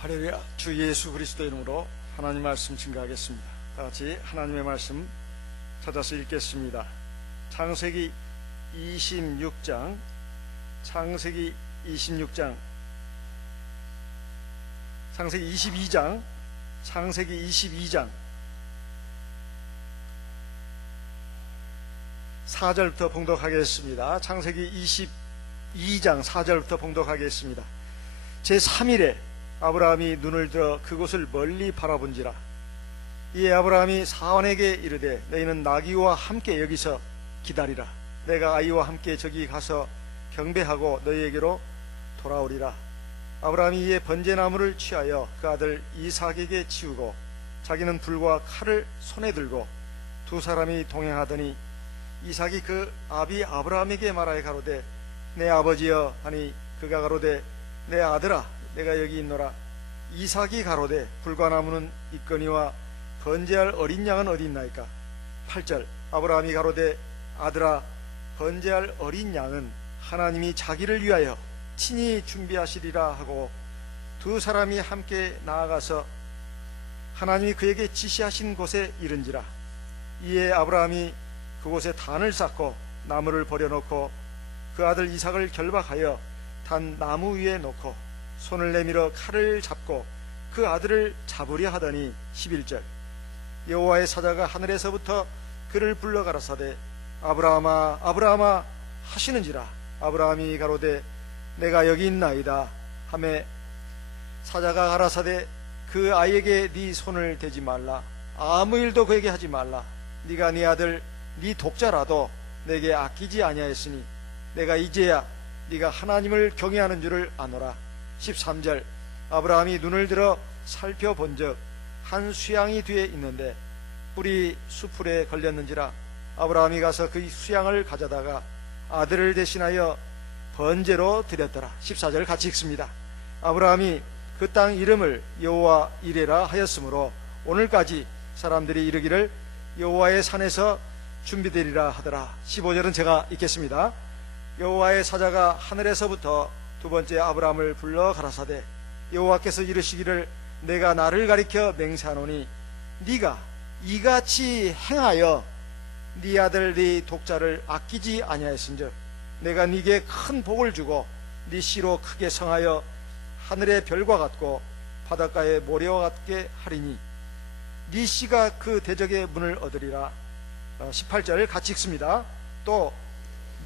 할렐루야. 주 예수 그리스도 이름으로 하나님 말씀 증거하겠습니다. 다같이 하나님의 말씀 찾아서 읽겠습니다. 창세기 26장, 창세기 22장, 창세기 22장 4절부터 봉독하겠습니다. 창세기 22장 4절부터 봉독하겠습니다. 제3일에 아브라함이 눈을 들어 그곳을 멀리 바라본지라. 이에 아브라함이 사원에게 이르되 너희는 나귀와 함께 여기서 기다리라. 내가 아이와 함께 저기 가서 경배하고 너희에게로 돌아오리라. 아브라함이 이에 번제나무를 취하여 그 아들 이삭에게 치우고 자기는 불과 칼을 손에 들고 두 사람이 동행하더니 이삭이 그 아비 아브라함에게 말하여 가로되 내 아버지여 하니 그가 가로되 내 아들아 내가 여기 있노라. 이삭이 가로되 불과 나무는 있거니와 번제할 어린 양은 어디 있나이까. 8절 아브라함이 가로되 아들아 번제할 어린 양은 하나님이 자기를 위하여 친히 준비하시리라 하고 두 사람이 함께 나아가서 하나님이 그에게 지시하신 곳에 이른지라. 이에 아브라함이 그곳에 단을 쌓고 나무를 버려놓고 그 아들 이삭을 결박하여 단 나무 위에 놓고 손을 내밀어 칼을 잡고 그 아들을 잡으려 하더니 11절 여호와의 사자가 하늘에서부터 그를 불러 가라사대 아브라함아 아브라함아 하시는지라. 아브라함이 가로되 내가 여기 있나이다 하매 사자가 가라사대 그 아이에게 네 손을 대지 말라. 아무 일도 그에게 하지 말라. 네가 네 아들 네 독자라도 내게 아끼지 아니하였으니 내가 이제야 네가 하나님을 경외하는 줄을 아노라. 13절 아브라함이 눈을 들어 살펴본즉 한 수양이 뒤에 있는데 뿔이 수풀에 걸렸는지라. 아브라함이 가서 그 수양을 가져다가 아들을 대신하여 번제로 드렸더라. 14절 같이 읽습니다. 아브라함이 그 땅 이름을 여호와 이레라 하였으므로 오늘까지 사람들이 이르기를 여호와의 산에서 준비되리라 하더라. 15절은 제가 읽겠습니다. 여호와의 사자가 하늘에서부터 두 번째 아브라함을 불러 가라사대 여호와께서 이르시기를 내가 나를 가리켜 맹세하노니 네가 이같이 행하여 네 아들 네 독자를 아끼지 아니하였은즉 내가 네게 큰 복을 주고 네 씨로 크게 성하여 하늘의 별과 같고 바닷가의 모래와 같게 하리니 네 씨가 그 대적의 문을 얻으리라. 18절 같이 읽습니다. 또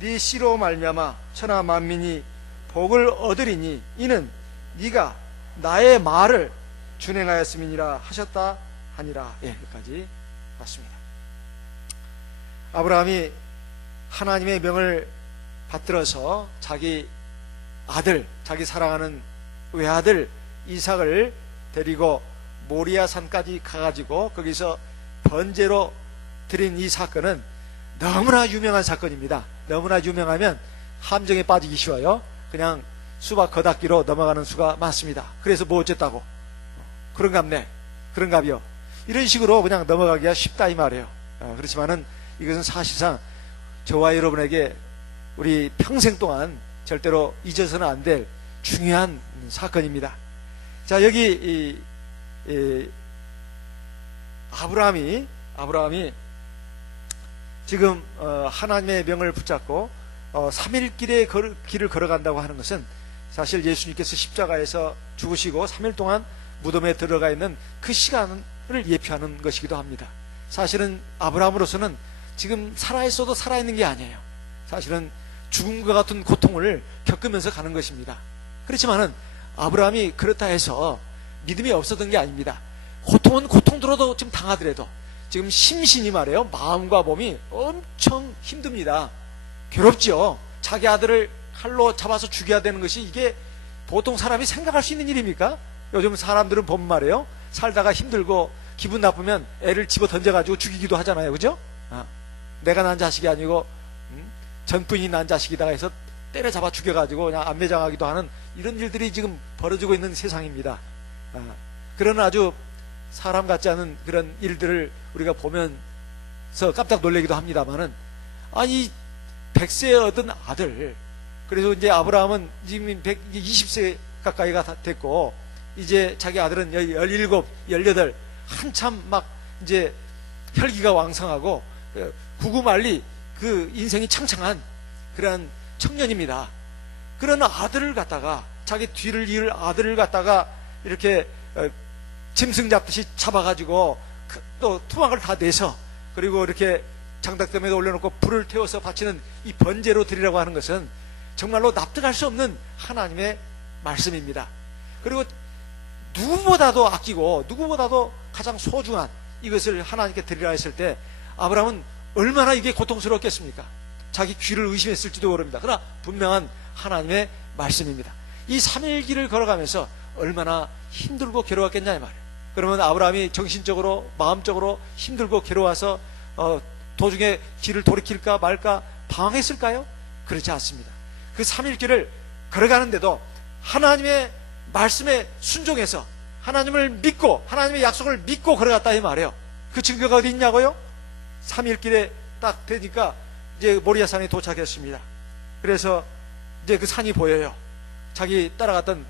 네 씨로 말미암아 천하 만민이 복을 얻으리니 이는 네가 나의 말을 준행하였음이니라 하셨다 하니라. 여기까지 맞습니다. 아브라함이 하나님의 명을 받들어서 자기 아들, 자기 사랑하는 외아들 이삭을 데리고 모리아 산까지 가가지고 거기서 번제로 드린 이 사건은 너무나 유명한 사건입니다. 너무나 유명하면 함정에 빠지기 쉬워요. 그냥 수박 거닫기로 넘어가는 수가 많습니다. 그래서 뭐 어쨌다고 그런갑네 그런갑이요 이런 식으로 그냥 넘어가기가 쉽다 이 말이에요. 그렇지만은 이것은 사실상 저와 여러분에게 우리 평생 동안 절대로 잊어서는 안 될 중요한 사건입니다. 자, 여기 아브라함이 지금 하나님의 명을 붙잡고 3일 길을 걸어간다고 하는 것은 사실 예수님께서 십자가에서 죽으시고 3일 동안 무덤에 들어가 있는 그 시간을 예표하는 것이기도 합니다. 사실은 아브라함으로서는 지금 살아있어도 살아있는 게 아니에요. 사실은 죽음과 같은 고통을 겪으면서 가는 것입니다. 그렇지만은 아브라함이 그렇다 해서 믿음이 없었던 게 아닙니다. 고통은 고통들어도 지금 당하더라도 지금 심신이 말이에요. 마음과 몸이 엄청 힘듭니다. 괴롭죠. 자기 아들을 칼로 잡아서 죽여야 되는 것이 이게 보통 사람이 생각할 수 있는 일입니까? 요즘 사람들은 보면 말이에요. 살다가 힘들고 기분 나쁘면 애를 집어 던져가지고 죽이기도 하잖아요. 그죠? 내가 난 자식이 아니고 전부인이 난 자식이다 해서 때려잡아 죽여가지고 그냥 안매장하기도 하는 이런 일들이 지금 벌어지고 있는 세상입니다. 그런 아주 사람 같지 않은 그런 일들을 우리가 보면서 깜짝 놀라기도 합니다만은 아니 100세에 얻은 아들, 그래서 이제 아브라함은 지금 120세 가까이가 됐고 이제 자기 아들은 17, 18 한참 막 이제 혈기가 왕성하고 구구말리 그 인생이 창창한 그런 청년입니다. 그런 아들을 갖다가 자기 뒤를 이을 아들을 갖다가 이렇게 짐승 잡듯이 잡아가지고 또 투막을 다 내서 그리고 이렇게 장닭더미에 올려놓고 불을 태워서 바치는 이 번제로 드리라고 하는 것은 정말로 납득할 수 없는 하나님의 말씀입니다. 그리고 누구보다도 아끼고 누구보다도 가장 소중한 이것을 하나님께 드리라 했을 때 아브라함은 얼마나 이게 고통스럽겠습니까? 자기 귀를 의심했을지도 모릅니다. 그러나 분명한 하나님의 말씀입니다. 이 3일 길을 걸어가면서 얼마나 힘들고 괴로웠겠냐 이 말이에요. 그러면 아브라함이 정신적으로 마음적으로 힘들고 괴로워서 도중에 길을 돌이킬까 말까 방황했을까요? 그렇지 않습니다. 그 3일 길을 걸어가는데도 하나님의 말씀에 순종해서 하나님을 믿고 하나님의 약속을 믿고 걸어갔다 이 말이에요. 그 증거가 어디 있냐고요? 3일 길에 딱 되니까 이제 모리아산에 도착했습니다. 그래서 이제 그 산이 보여요. 자기 따라갔던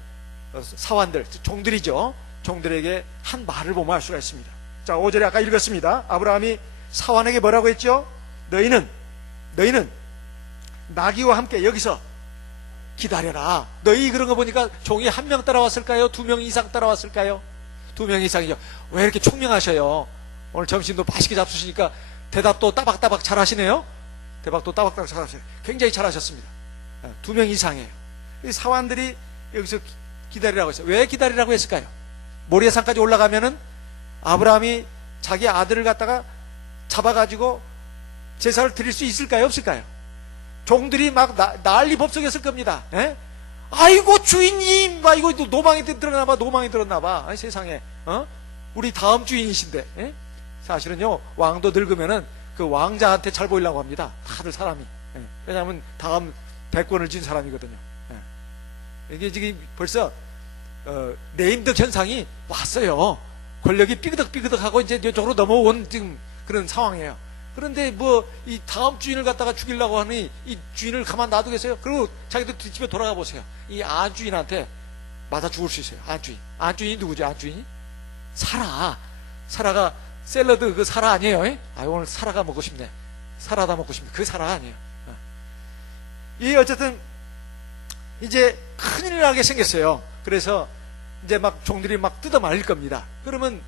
사환들, 종들이죠. 종들에게 한 말을 보면 알 수가 있습니다. 자, 5절에 아까 읽었습니다. 아브라함이 사환에게 뭐라고 했죠? 너희는 나귀와 함께 여기서 기다려라. 너희 그런 거 보니까 종이 1명 따라왔을까요? 2명 이상 따라왔을까요? 2명 이상이죠. 왜 이렇게 총명하셔요? 오늘 점심도 맛있게 잡수시니까 대답도 따박따박 잘하시네요. 대답도 따박따박 잘하셔요. 굉장히 잘하셨습니다. 2명 이상이에요. 이 사환들이 여기서 기다리라고 했어요. 왜 기다리라고 했을까요? 모리아산까지 올라가면은 아브라함이 자기 아들을 갖다가 잡아가지고 제사를 드릴 수 있을까요? 없을까요? 종들이 막 난리 법석했을 겁니다. 에? 아이고 주인님, 이거 노망이 들었나봐. 아니, 세상에, 우리 다음 주인이신데. 에? 사실은요, 왕도 늙으면은 그 왕자한테 잘 보이려고 합니다. 다들 사람이. 에? 왜냐하면 다음 대권을 쥔 사람이거든요. 에? 이게 지금 벌써 네임덕 현상이 왔어요. 권력이 삐그덕삐그덕하고 이제 이쪽으로 넘어온 지금 그런 상황이에요. 그런데 뭐 이 다음 주인을 갖다가 죽이려고 하니 이 주인을 가만 놔두겠어요? 그리고 자기도 집에 돌아가 보세요. 이 안주인한테 맞아 죽을 수 있어요. 안주인이 누구죠? 안주인이? 사라가 샐러드 그 사라 아니에요? 오늘 사라가 먹고 싶네. 사라다 먹고 싶네. 그 사라 아니에요. 이 어쨌든 이제 큰일 나게 생겼어요. 그래서 이제 막 종들이 막 뜯어 말릴 겁니다. 그러면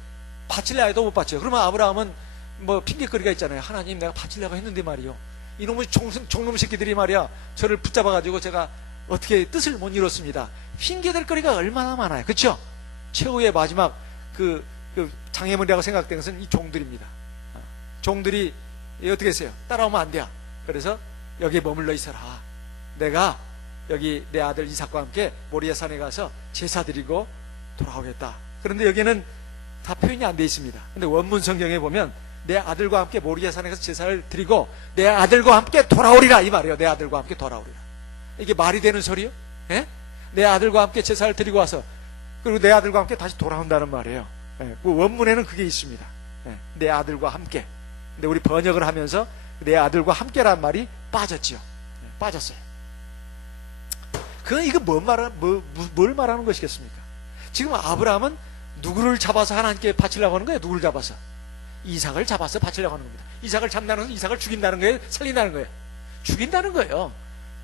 바칠래 해도 못 바쳐요. 그러면 아브라함은 뭐 핑계거리가 있잖아요. 하나님, 내가 바치려고 했는데 말이요, 이놈의 종놈 새끼들이 말이야 저를 붙잡아가지고 제가 어떻게 뜻을 못 이뤘습니다. 핑계댈 거리가 얼마나 많아요. 그렇죠? 최후의 마지막 그 장애물이라고 생각된 것은 이 종들입니다. 종들이 어떻게 했어요? 따라오면 안 돼요. 그래서 여기에 머물러 있어라. 내가 여기 내 아들 이삭과 함께 모리아산에 가서 제사 드리고 돌아오겠다. 그런데 여기는 다 표현이 안 돼 있습니다. 근데 원문 성경에 보면 내 아들과 함께 모리아산에 가서 제사를 드리고 내 아들과 함께 돌아오리라 이 말이에요. 내 아들과 함께 돌아오리라. 이게 말이 되는 소리요? 예? 내 아들과 함께 제사를 드리고 와서 그리고 내 아들과 함께 다시 돌아온다는 말이에요. 예, 그 원문에는 그게 있습니다. 예, 내 아들과 함께. 근데 우리 번역을 하면서 내 아들과 함께라는 말이 빠졌지요. 예, 빠졌어요. 이거 뭘 말하는 것이겠습니까? 지금 아브라함은 누구를 잡아서 하나님께 바치려고 하는 거예요? 누구를 잡아서? 이삭을 잡아서 바치려고 하는 겁니다. 이삭을 잡는다는 것은 이삭을 죽인다는 거예요? 살린다는 거예요? 죽인다는 거예요.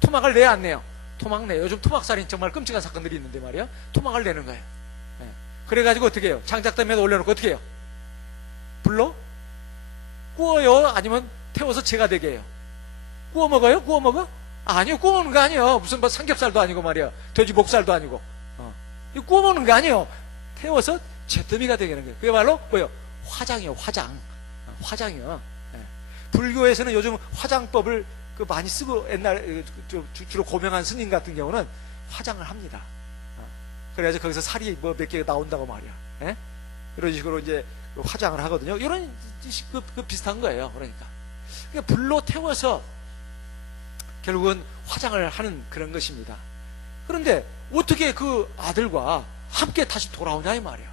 토막을 내야 안 내요? 토막 내요. 요즘 토막살인 정말 끔찍한 사건들이 있는데 말이야. 토막을 내는 거예요. 네. 그래가지고 어떻게 해요? 장작더미에 올려놓고 어떻게 해요? 불로 구워요? 아니면 태워서 제가 되게 해요? 구워 먹어요? 구워 먹어? 아니요, 구워 먹는 거 아니에요. 무슨 뭐 삼겹살도 아니고 말이야. 돼지 목살도 아니고. 이거 구워 먹는 거 아니에요. 태워서 잿더미가 되게 하는 거예요. 그게 바로 뭐예요? 화장이요, 화장이요. 네. 불교에서는 요즘 화장법을 많이 쓰고 옛날에 주로 고명한 스님 같은 경우는 화장을 합니다. 그래서 거기서 살이 뭐 몇 개가 나온다고 말이야. 네? 이런 식으로 이제 화장을 하거든요. 이런 비슷한 거예요. 그러니까 불로 태워서 결국은 화장을 하는 그런 것입니다. 그런데 어떻게 그 아들과 함께 다시 돌아오냐 이 말이에요.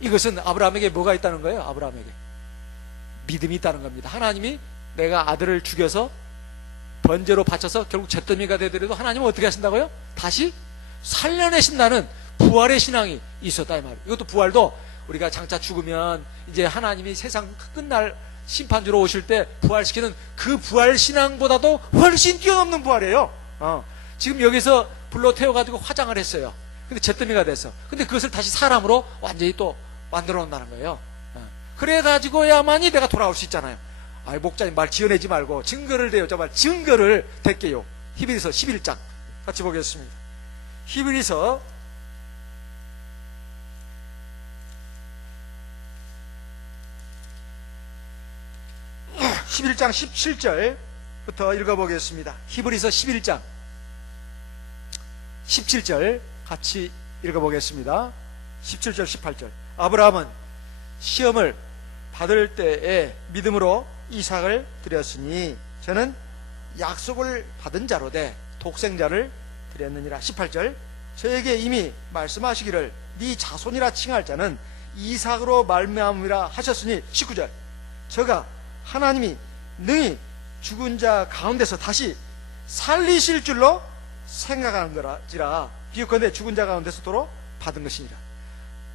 이것은 아브라함에게 뭐가 있다는 거예요? 아브라함에게 믿음이 있다는 겁니다. 하나님이 내가 아들을 죽여서 번제로 바쳐서 결국 잿더미가 되더라도 하나님은 어떻게 하신다고요? 다시 살려내신다는 부활의 신앙이 있었다 이 말이에요. 이것도 부활도 우리가 장차 죽으면 이제 하나님이 세상 끝날 심판주로 오실 때 부활시키는 그 부활 신앙보다도 훨씬 뛰어넘는 부활이에요. 지금 여기서 불로 태워가지고 화장을 했어요. 근데 잿더미가 됐어. 근데 그것을 다시 사람으로 완전히 또 만들어 놓는다는 거예요. 그래가지고야만이 내가 돌아올 수 있잖아요. 목자님 말 지어내지 말고 증거를 대요. 정말 증거를 댈게요. 히브리서 11장 같이 보겠습니다. 히브리서 11장 17절부터 읽어보겠습니다. 히브리서 11장 17절 같이 읽어보겠습니다. 17절 18절. 아브라함은 시험을 받을 때에 믿음으로 이삭을 드렸으니 저는 약속을 받은 자로 돼 독생자를 드렸느니라. 18절. 저에게 이미 말씀하시기를 네 자손이라 칭할 자는 이삭으로 말미암으리라 하셨으니. 19절. 저가 하나님이 능히 죽은 자 가운데서 다시 살리실 줄로 생각하는 거라지라. 비유컨대 죽은 자 가운데서 도로 받은 것이니라.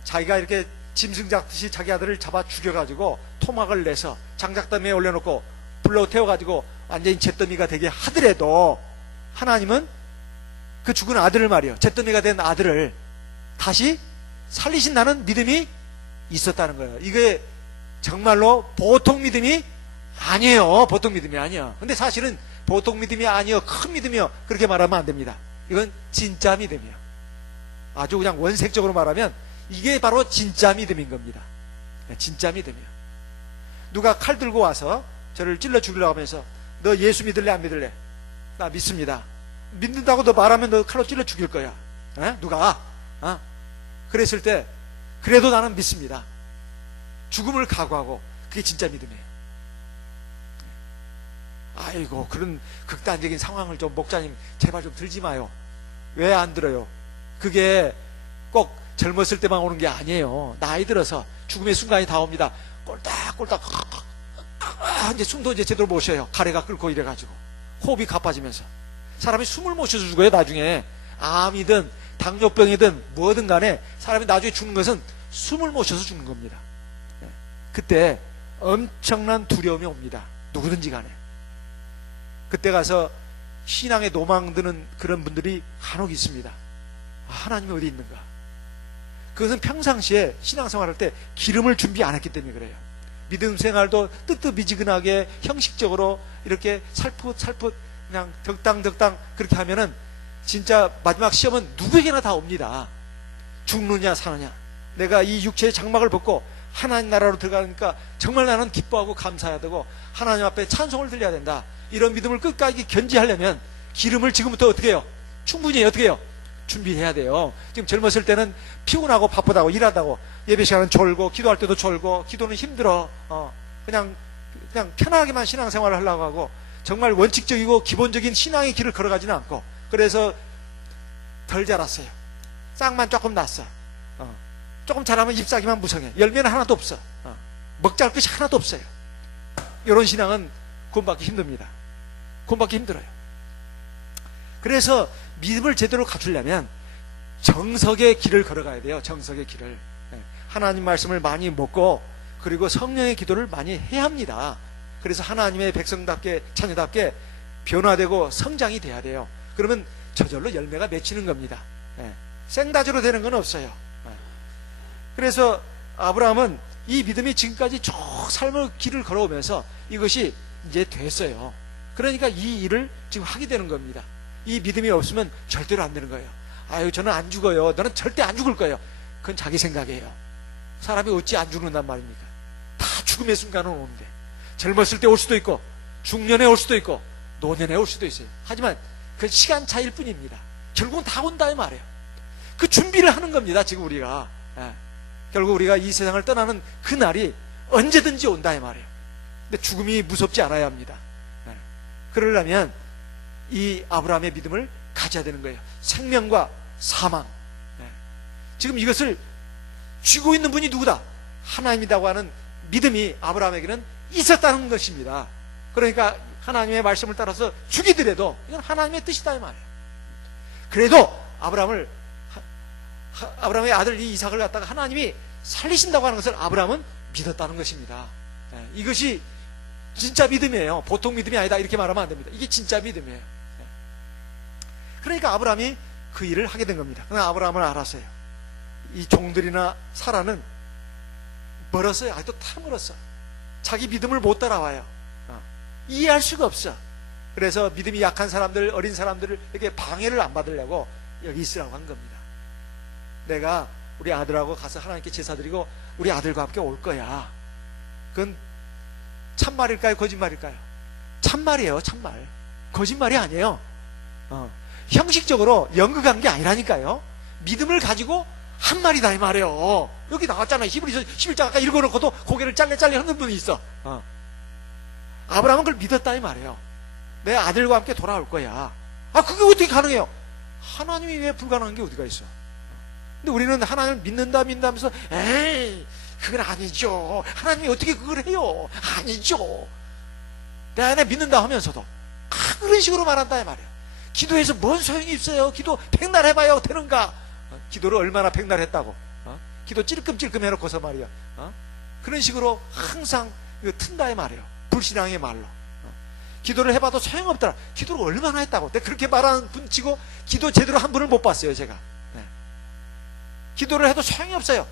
자기가 이렇게 짐승 잡듯이 자기 아들을 잡아 죽여가지고 토막을 내서 장작더미에 올려놓고 불로 태워가지고 완전히 잿더미가 되게 하더라도 하나님은 그 죽은 아들을 말이요, 잿더미가 된 아들을 다시 살리신다는 믿음이 있었다는 거예요. 이게 정말로 보통 믿음이 아니에요. 보통 믿음이 아니야. 근데 사실은 보통 믿음이 아니요, 큰 믿음이요, 그렇게 말하면 안 됩니다. 이건 진짜 믿음이야. 아주 그냥 원색적으로 말하면 이게 바로 진짜 믿음인 겁니다. 진짜 믿음이야. 누가 칼 들고 와서 저를 찔러 죽이려고 하면서 너 예수 믿을래 안 믿을래? 나 믿습니다. 믿는다고 너 말하면 너 칼로 찔러 죽일 거야. 누가? 그랬을 때 그래도 나는 믿습니다. 죽음을 각오하고. 그게 진짜 믿음이에요. 아이고, 그런 극단적인 상황을 좀 목자님 제발 좀 들지 마요. 왜 안 들어요? 그게 꼭 젊었을 때만 오는 게 아니에요. 나이 들어서 죽음의 순간이 다 옵니다. 꼴딱꼴딱 이제 숨도 이제 제대로 못 쉬어요. 가래가 끓고 이래가지고 호흡이 가빠지면서 사람이 숨을 못 쉬어서 죽어요. 나중에 암이든 당뇨병이든 뭐든 간에 사람이 나중에 죽는 것은 숨을 못 쉬어서 죽는 겁니다. 그때 엄청난 두려움이 옵니다. 누구든지 간에. 그때 가서 신앙에 노망드는 그런 분들이 간혹 있습니다. 하나님이 어디 있는가? 그것은 평상시에 신앙생활할 때 기름을 준비 안 했기 때문에 그래요. 믿음 생활도 뜨뜻미지근하게 형식적으로 이렇게 살풋살풋 그냥 덕당덕당 그렇게 하면은 진짜 마지막 시험은 누구에게나 다 옵니다. 죽느냐 사느냐. 내가 이 육체의 장막을 벗고 하나님 나라로 들어가니까 정말 나는 기뻐하고 감사해야 되고 하나님 앞에 찬송을 드려야 된다. 이런 믿음을 끝까지 견지하려면 기름을 지금부터 어떻게 해요? 충분히 어떻게 해요? 준비해야 돼요. 지금 젊었을 때는 피곤하고 바쁘다고 일하다고 예배 시간은 졸고 기도할 때도 졸고 기도는 힘들어. 그냥 편하게만 신앙생활을 하려고 하고 정말 원칙적이고 기본적인 신앙의 길을 걸어가지는 않고 그래서 덜 자랐어요. 싹만 조금 났어. 조금 자라면 잎사귀만 무성해. 열매는 하나도 없어. 먹잘 것이 하나도 없어요. 이런 신앙은 구원받기 힘듭니다. 구원받기 힘들어요. 그래서 믿음을 제대로 갖추려면 정석의 길을 걸어가야 돼요. 정석의 길을. 하나님 말씀을 많이 먹고 그리고 성령의 기도를 많이 해야 합니다. 그래서 하나님의 백성답게 자녀답게 변화되고 성장이 돼야 돼요. 그러면 저절로 열매가 맺히는 겁니다. 생다주로 되는 건 없어요. 그래서 아브라함은 이 믿음이 지금까지 쭉 삶의 길을 걸어오면서 이것이 이제 됐어요. 그러니까 이 일을 지금 하게 되는 겁니다. 이 믿음이 없으면 절대로 안 되는 거예요. 아유, 저는 안 죽어요. 너는 절대 안 죽을 거예요. 그건 자기 생각이에요. 사람이 어찌 안 죽는단 말입니까? 다 죽음의 순간은 오는데 젊었을 때 올 수도 있고 중년에 올 수도 있고 노년에 올 수도 있어요. 하지만 그 시간 차이일 뿐입니다. 결국은 다 온다 이 말이에요. 그 준비를 하는 겁니다. 지금 우리가 결국 우리가 이 세상을 떠나는 그 날이 언제든지 온다 이 말이에요. 근데 죽음이 무섭지 않아야 합니다. 그러려면 이 아브라함의 믿음을 가져야 되는 거예요. 생명과 사망. 지금 이것을 쥐고 있는 분이 누구다? 하나님이라고 하는 믿음이 아브라함에게는 있었다는 것입니다. 그러니까 하나님의 말씀을 따라서 죽이더라도 이건 하나님의 뜻이다 이 말이에요. 그래도 아브라함을 아브라함의 아들 이 이삭을 갖다가 하나님이 살리신다고 하는 것을 아브라함은 믿었다는 것입니다. 이것이 진짜 믿음이에요. 보통 믿음이 아니다 이렇게 말하면 안 됩니다. 이게 진짜 믿음이에요. 그러니까 아브라함이 그 일을 하게 된 겁니다. 그러나 아브라함은 알았어요. 이 종들이나 사라는 멀었어요. 아직도 다 멀었어. 자기 믿음을 못 따라와요. 이해할 수가 없어. 그래서 믿음이 약한 사람들, 어린 사람들을 이렇게 방해를 안 받으려고 여기 있으라고 한 겁니다. 내가 우리 아들하고 가서 하나님께 제사 드리고 우리 아들과 함께 올 거야. 그건 참말일까요? 거짓말일까요? 참말이에요. 참말. 거짓말이 아니에요. 형식적으로 연극한 게 아니라니까요. 믿음을 가지고 한 말이다 이 말이에요. 여기 나왔잖아요. 히브리서 11장 아까 읽어놓고도 고개를 짤레 하는 분이 있어. 아브라함은 그걸 믿었다 이 말이에요. 내 아들과 함께 돌아올 거야. 그게 어떻게 가능해요? 하나님이 왜 불가능한 게 어디가 있어? 근데 우리는 하나님을 믿는다 하면서 에이 그건 아니죠. 하나님이 어떻게 그걸 해요? 아니죠. 내가 믿는다 하면서도 그런 식으로 말한다 이 말이에요. 기도해서 뭔 소용이 있어요? 기도 백날 해봐요 되는가? 기도를 얼마나 백날 했다고? 기도 찔끔찔끔 해놓고서 말이야. 그런 식으로 항상 이거 튼다 이 말이에요. 불신앙의 말로. 기도를 해봐도 소용없더라. 기도를 얼마나 했다고? 내가 그렇게 말하는 분 치고 기도 제대로 한 분을 못 봤어요 제가. 기도를 해도 소용이 없어요.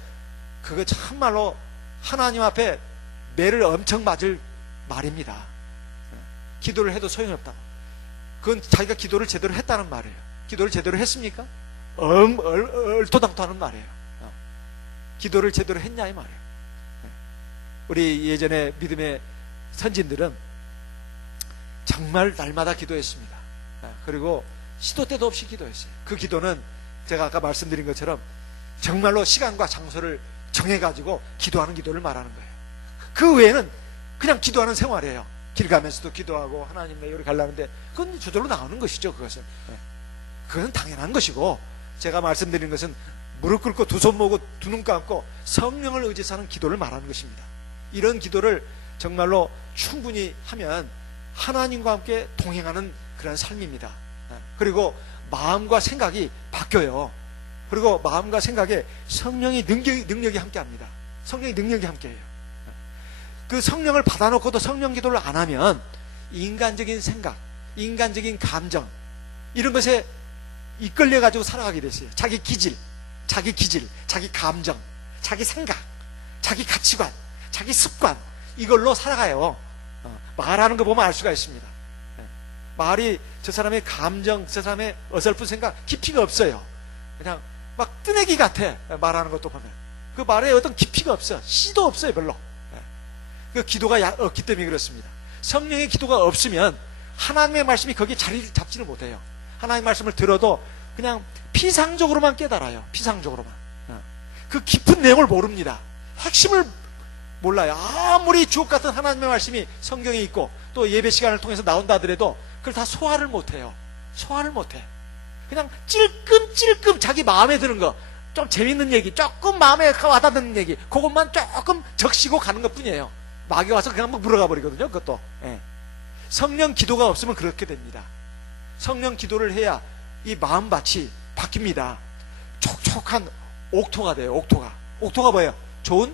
그거 참말로 하나님 앞에 매를 엄청 맞을 말입니다. 기도를 해도 소용이 없다. 그건 자기가 기도를 제대로 했다는 말이에요. 기도를 제대로 했습니까? 얼토당토하는 말이에요. 기도를 제대로 했냐 이 말이에요. 우리 예전에 믿음의 선진들은 정말 날마다 기도했습니다. 그리고 시도 때도 없이 기도했어요. 그 기도는 제가 아까 말씀드린 것처럼 정말로 시간과 장소를 정해가지고 기도하는 기도를 말하는 거예요. 그 외에는 그냥 기도하는 생활이에요. 길 가면서도 기도하고 하나님 내 여기 가려는데 그건 저절로 나오는 것이죠. 그것은 그건 당연한 것이고, 제가 말씀드린 것은 무릎 꿇고 두 손 모으고 두 눈 감고 성령을 의지해서 하는 기도를 말하는 것입니다. 이런 기도를 정말로 충분히 하면 하나님과 함께 동행하는 그런 삶입니다. 그리고 마음과 생각이 바뀌어요. 그리고 마음과 생각에 성령의 능력이 함께합니다. 성령의 능력이 함께해요. 그 성령을 받아놓고도 성령 기도를 안 하면 인간적인 생각, 인간적인 감정 이런 것에 이끌려가지고 살아가게 됐어요. 자기 기질, 자기 감정, 자기 생각, 자기 가치관, 자기 습관 이걸로 살아가요. 말하는 거 보면 알 수가 있습니다. 말이 저 사람의 감정, 저 사람의 어설픈 생각 깊이가 없어요. 그냥 막 뜨내기 같아. 말하는 것도 보면 그 말에 어떤 깊이가 없어. 씨도 없어요 별로. 그 기도가 없기 때문에 그렇습니다. 성령의 기도가 없으면 하나님의 말씀이 거기에 자리를 잡지를 못해요. 하나님의 말씀을 들어도 그냥 피상적으로만 깨달아요. 피상적으로만. 그 깊은 내용을 모릅니다. 핵심을 몰라요. 아무리 주옥 같은 하나님의 말씀이 성경에 있고 또 예배 시간을 통해서 나온다 하더라도 그걸 다 소화를 못해요. 소화를 못해. 그냥 찔끔찔끔 자기 마음에 드는 거, 좀 재밌는 얘기, 조금 마음에 와닿는 얘기, 그것만 조금 적시고 가는 것 뿐이에요. 마귀 와서 그냥 막 물어가 버리거든요. 그것도. 성령 기도가 없으면 그렇게 됩니다. 성령 기도를 해야 이 마음밭이 바뀝니다. 촉촉한 옥토가 돼요. 옥토가 뭐예요? 좋은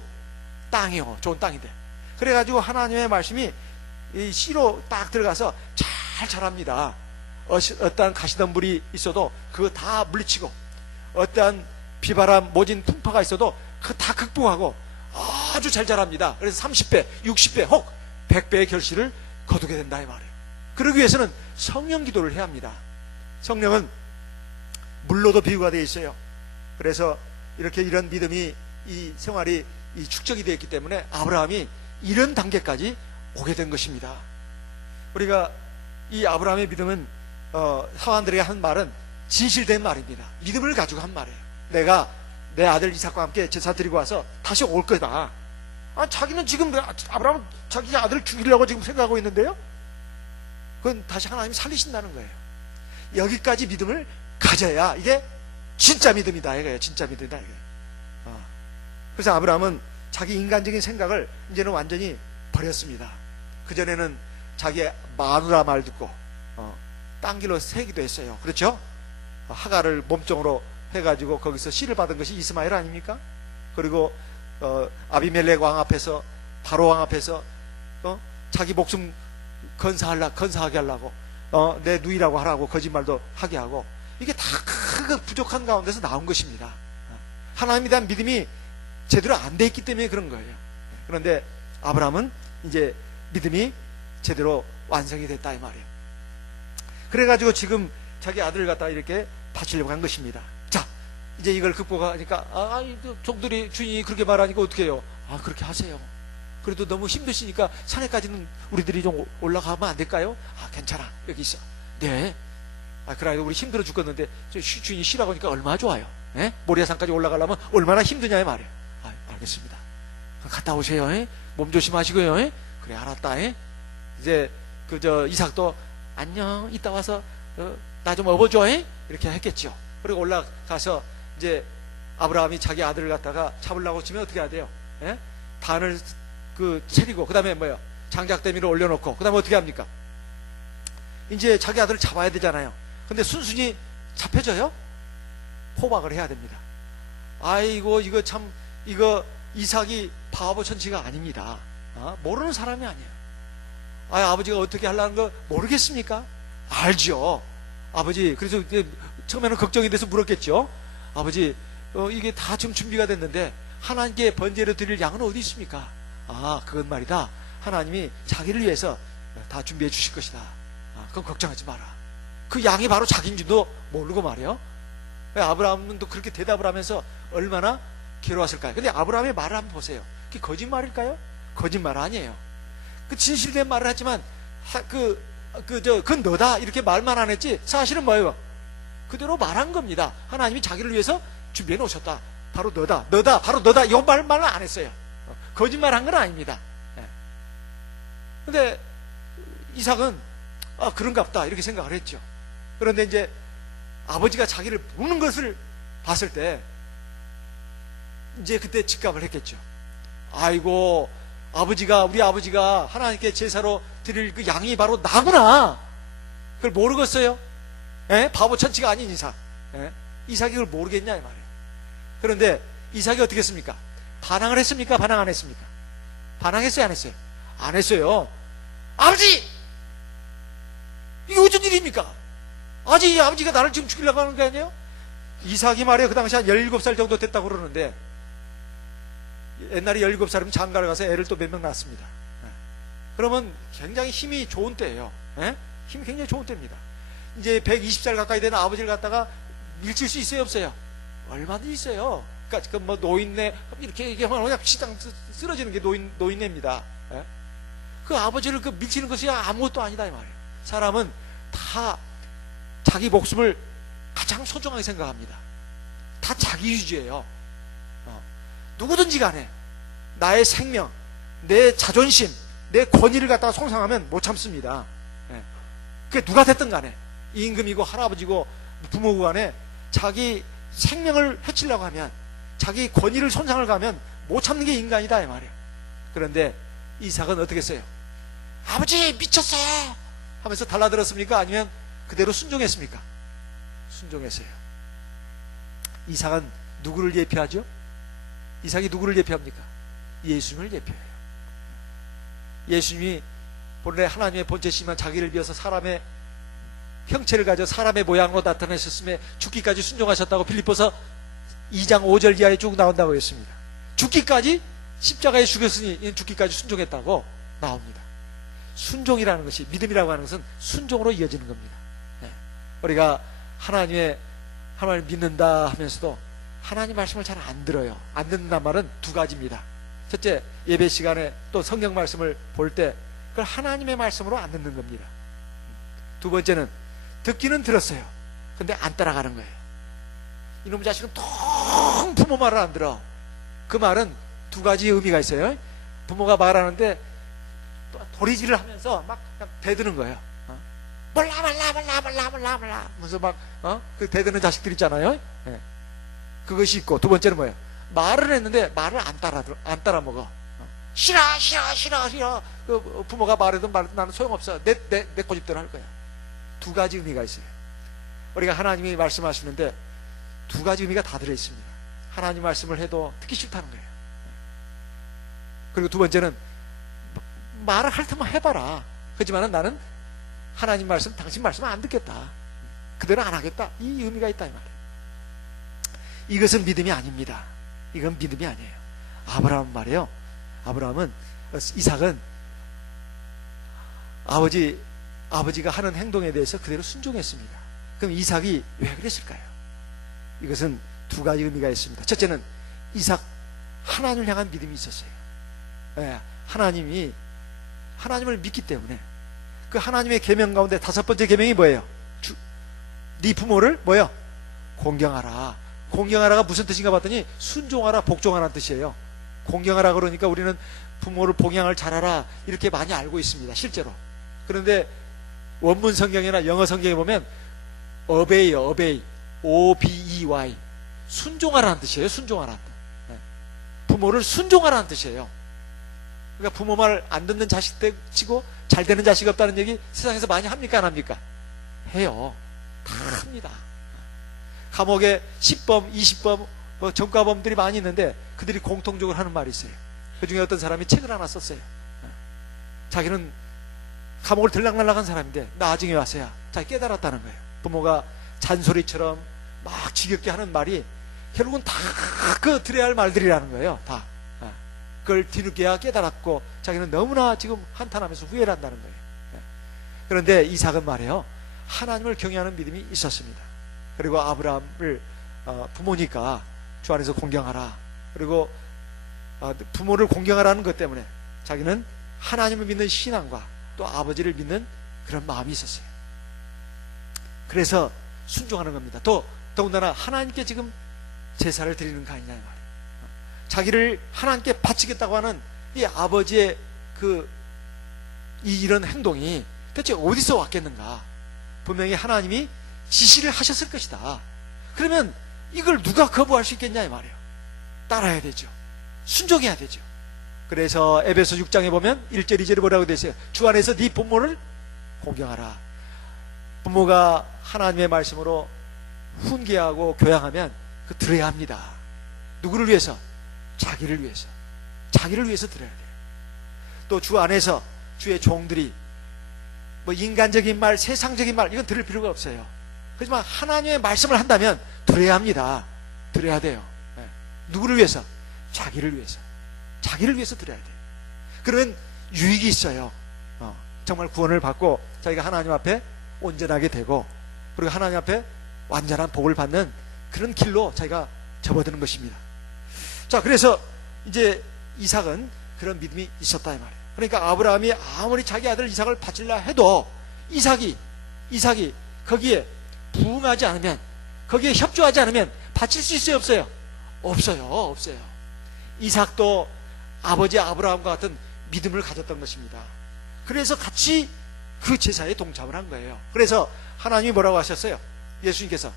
땅이요. 좋은 땅이 돼. 그래가지고 하나님의 말씀이 이 씨로 딱 들어가서 잘 자랍니다. 어떠한 가시덤불이 있어도 그거 다 물리치고, 어떠한 비바람 모진 풍파가 있어도 그거 다 극복하고 아주 잘 자랍니다. 그래서 30배, 60배, 혹 100배의 결실을 거두게 된다 이 말이에요. 그러기 위해서는 성령 기도를 해야 합니다. 성령은 물로도 비유가 되어 있어요. 그래서 이런 믿음이, 이 생활이 이 축적이 되어 있기 때문에 아브라함이 이런 단계까지 오게 된 것입니다. 우리가 이 아브라함의 믿음은 사환들에게 한 말은 진실된 말입니다. 믿음을 가지고 한 말이에요. 내가 내 아들 이삭과 함께 제사 드리고 와서 다시 올 거다. 자기는 지금 아브라함은 자기 아들을 죽이려고 지금 생각하고 있는데요. 그건 다시 하나님이 살리신다는 거예요. 여기까지 믿음을 가져야 이게 진짜 믿음이다 이거예요. 진짜 믿음이다 이거예요. 그래서 아브라함은 자기 인간적인 생각을 이제는 완전히 버렸습니다. 그전에는 자기의 마누라 말 듣고 딴 길로 새기도 했어요. 그렇죠? 하가를 몸종으로 해가지고 거기서 씨를 받은 것이 이스마엘 아닙니까? 그리고 아비멜렉 왕 앞에서, 바로 왕 앞에서 자기 목숨 건사하게 하려고 내 누이라고 하라고 거짓말도 하게 하고, 이게 다 그 부족한 가운데서 나온 것입니다. 하나님에 대한 믿음이 제대로 안 돼 있기 때문에 그런 거예요. 그런데 아브라함은 이제 믿음이 제대로 완성이 됐다 이 말이에요. 그래가지고 지금 자기 아들을 갖다가 이렇게 바치려고 한 것입니다. 자, 이제 이걸 극복하니까 종들이 주인이 그렇게 말하니까 어떻게 해요? 그렇게 하세요. 그래도 너무 힘드시니까 산에까지는 우리들이 좀 올라가면 안 될까요? 괜찮아, 여기 있어. 네. 그래, 우리 힘들어 죽겠는데 주인이 쉬라고 하니까 얼마나 좋아요. 예? 모리아산까지 올라가려면 얼마나 힘드냐 이 말이에요. 알겠습니다. 갔다 오세요. 몸 조심하시고요. 그래, 알았다. 이제 이삭도 안녕, 이따 와서 나 좀 업어줘. 이렇게 했겠죠. 그리고 올라가서 이제 아브라함이 자기 아들을 갖다가 잡으려고 치면 어떻게 해야 돼요? 단을 차리고, 그 다음에 뭐요? 장작대미를 올려놓고, 그 다음에 어떻게 합니까? 이제 자기 아들을 잡아야 되잖아요. 근데 순순히 잡혀져요? 포박을 해야 됩니다. 아이고, 이거 이삭이 바보 천치가 아닙니다. 모르는 사람이 아니에요. 아버지가 어떻게 하려는 거 모르겠습니까? 알죠. 아버지, 그래서 이제 처음에는 걱정이 돼서 물었겠죠. 아버지, 이게 다 지금 준비가 됐는데 하나님께 번제로 드릴 양은 어디 있습니까? 그건 말이다. 하나님이 자기를 위해서 다 준비해 주실 것이다. 그건 걱정하지 마라. 그 양이 바로 자기인 줄도 모르고 말이에요. 아브라함은 또 그렇게 대답을 하면서 얼마나 괴로웠을까요? 근데 아브라함의 말을 한번 보세요. 그게 거짓말일까요? 거짓말 아니에요. 그 진실된 말을 했지만 그건 너다 이렇게 말만 안 했지 사실은 뭐예요? 그대로 말한 겁니다. 하나님이 자기를 위해서 준비해 놓으셨다. 바로 너다, 바로 너다. 이 말은 안 했어요. 거짓말한 건 아닙니다. 근데 이삭은 그런갑다 이렇게 생각을 했죠. 그런데 이제 아버지가 자기를 부르는 것을 봤을 때 이제 그때 직감을 했겠죠. 아이고, 우리 아버지가 하나님께 제사로 드릴 그 양이 바로 나구나. 그걸 모르겠어요? 바보 천치가 아닌 이삭. 이삭이 그걸 모르겠냐 이 말이에요. 그런데 이삭이 어떻게 했습니까? 반항을 했습니까? 반항 안 했습니까? 반항했어요, 안 했어요? 안 했어요. 아버지! 이게 어쩐 일입니까? 아버지가 나를 지금 죽이려고 하는 거 아니에요? 이삭이 말이에요. 그 당시 한 17살 정도 됐다고 그러는데, 옛날에 17살이면 장가를 가서 애를 또 몇 명 낳았습니다. 그러면 굉장히 힘이 좋은 때예요. 힘이 굉장히 좋은 때입니다. 이제 120살 가까이 되는 아버지를 갖다가 밀칠 수 있어요, 없어요? 얼마든지 있어요. 그러니까 뭐 노인네 이렇게 얘기하면 그냥 시장 쓰러지는 게 노인네입니다. 그 아버지를 밀치는 것이 아무것도 아니다 이 말이에요. 사람은 다 자기 목숨을 가장 소중하게 생각합니다. 다 자기 위주예요. 누구든지 간에 나의 생명, 내 자존심, 내 권위를 갖다가 손상하면 못 참습니다. 그게 누가 됐든 간에 임금이고 할아버지고 부모고 간에 자기 생명을 해치려고 하면, 자기 권위를 손상을 가면 못 참는 게 인간이다 이 말이에요. 그런데 이삭은 어떻게 했어요? 아버지 미쳤어요 하면서 달라들었습니까? 아니면 그대로 순종했습니까? 순종했어요. 이삭은 누구를 예표하죠? 이삭이 누구를 예표합니까? 예수님을 예표해요. 예수님이 본래 하나님의 본체시지만 자기를 비해서 사람의 형체를 가져 사람의 모양으로 나타나셨음에 죽기까지 순종하셨다고 빌립보서 2장 5절 이하에 쭉 나온다고 했습니다. 죽기까지 십자가에 죽였으니 죽기까지 순종했다고 나옵니다. 순종이라는 것이, 믿음이라고 하는 것은 순종으로 이어지는 겁니다. 우리가 하나님을 믿는다 하면서도 하나님 말씀을 잘 안 들어요. 안 듣는단 말은 두 가지입니다. 첫째, 예배 시간에 또 성경 말씀을 볼 때 그걸 하나님의 말씀으로 안 듣는 겁니다. 두 번째는 듣기는 들었어요. 근데 안 따라가는 거예요. 이놈의 자식은 통 부모 말을 안 들어. 그 말은 두 가지 의미가 있어요. 부모가 말하는데 도리질을 하면서 막 그냥 대드는 거예요. 몰라 하면서 막 그 대드는 자식들 있잖아요. 그것이 있고, 두 번째는 뭐예요? 말을 했는데 말을 안 따라 먹어. 싫어. 그 부모가 말해도 나는 소용없어. 내 고집대로 할 거야. 두 가지 의미가 있어요. 우리가 하나님이 말씀하시는데 두 가지 의미가 다 들어있습니다. 하나님 말씀을 해도 듣기 싫다는 거예요. 그리고 두 번째는 말을 할 테면 해봐라. 하지만 나는 하나님 말씀, 당신 말씀 안 듣겠다. 그대로 안 하겠다. 이 의미가 있다 이 말이에요. 이것은 믿음이 아닙니다. 이건 믿음이 아니에요. 아브라함 말이에요. 이삭은 아버지가 하는 행동에 대해서 그대로 순종했습니다. 그럼 이삭이 왜 그랬을까요? 이것은 두 가지 의미가 있습니다. 첫째는 이삭 하나님을 향한 믿음이 있었어요. 예, 하나님을 믿기 때문에 그 하나님의 계명 가운데 다섯 번째 계명이 뭐예요? 네 부모를 뭐예요? 공경하라. 공경하라가 무슨 뜻인가 봤더니 순종하라, 복종하라는 뜻이에요. 공경하라 그러니까 우리는 부모를 봉양을 잘하라 이렇게 많이 알고 있습니다. 실제로. 그런데 원문 성경이나 영어 성경에 보면 obey, O-B-E-Y 순종하라는 뜻이에요. 순종하라는 뜻. 부모를 순종하라는 뜻이에요. 그러니까 부모 말 안 듣는 자식 치고 잘 되는 자식 없다는 얘기 세상에서 많이 합니까 안 합니까? 해요. 다 합니다. 감옥에 10범, 20범 전과범들이 많이 있는데 그들이 공통적으로 하는 말이 있어요. 그 중에 어떤 사람이 책을 하나 썼어요. 자기는 감옥을 들락날락한 사람인데 나중에 와서야 자기 깨달았다는 거예요. 부모가 잔소리처럼 막 지겹게 하는 말이 결국은 다 그 들어야 할 말들이라는 거예요. 다. 그걸 뒤늦게야 깨달았고 자기는 너무나 지금 한탄하면서 후회를 한다는 거예요. 그런데 이삭은 말이에요. 하나님을 경외하는 믿음이 있었습니다. 그리고 아브라함을 부모니까 주 안에서 공경하라. 그리고 부모를 공경하라는 것 때문에 자기는 하나님을 믿는 신앙과 또 아버지를 믿는 그런 마음이 있었어요. 그래서 순종하는 겁니다. 더군다나 하나님께 지금 제사를 드리는 거 아니냐 말이에요. 자기를 하나님께 바치겠다고 하는 이 아버지의 이런 행동이 대체 어디서 왔겠는가? 분명히 하나님이 지시를 하셨을 것이다. 그러면 이걸 누가 거부할 수 있겠냐 이 말이에요. 따라야 되죠. 순종해야 되죠. 그래서 에베소 6장에 보면 1절 2절에 뭐라고 되어 있어요? 주 안에서 네 부모를 공경하라. 부모가 하나님의 말씀으로 훈계하고 교양하면 그 들어야 합니다. 누구를 위해서? 자기를 위해서. 자기를 위해서 들어야 돼요. 또 주 안에서 주의 종들이 뭐 인간적인 말, 세상적인 말 이건 들을 필요가 없어요. 하지만 하나님의 말씀을 한다면 들어야 합니다. 들어야 돼요. 네. 누구를 위해서? 자기를 위해서. 자기를 위해서 들어야 돼요. 그러면 유익이 있어요. 정말 구원을 받고 자기가 하나님 앞에 온전하게 되고 그리고 하나님 앞에 완전한 복을 받는 그런 길로 자기가 접어드는 것입니다. 자, 그래서 이제 이삭은 그런 믿음이 있었다 이 말이에요. 그러니까 아브라함이 아무리 자기 아들 이삭을 바치려 해도 이삭이 거기에 부응하지 않으면, 거기에 협조하지 않으면 바칠 수 있어요 없어요? 없어요. 이삭도 아버지 아브라함과 같은 믿음을 가졌던 것입니다. 그래서 같이 그 제사에 동참을 한 거예요. 그래서 하나님이 뭐라고 하셨어요? 예수님께서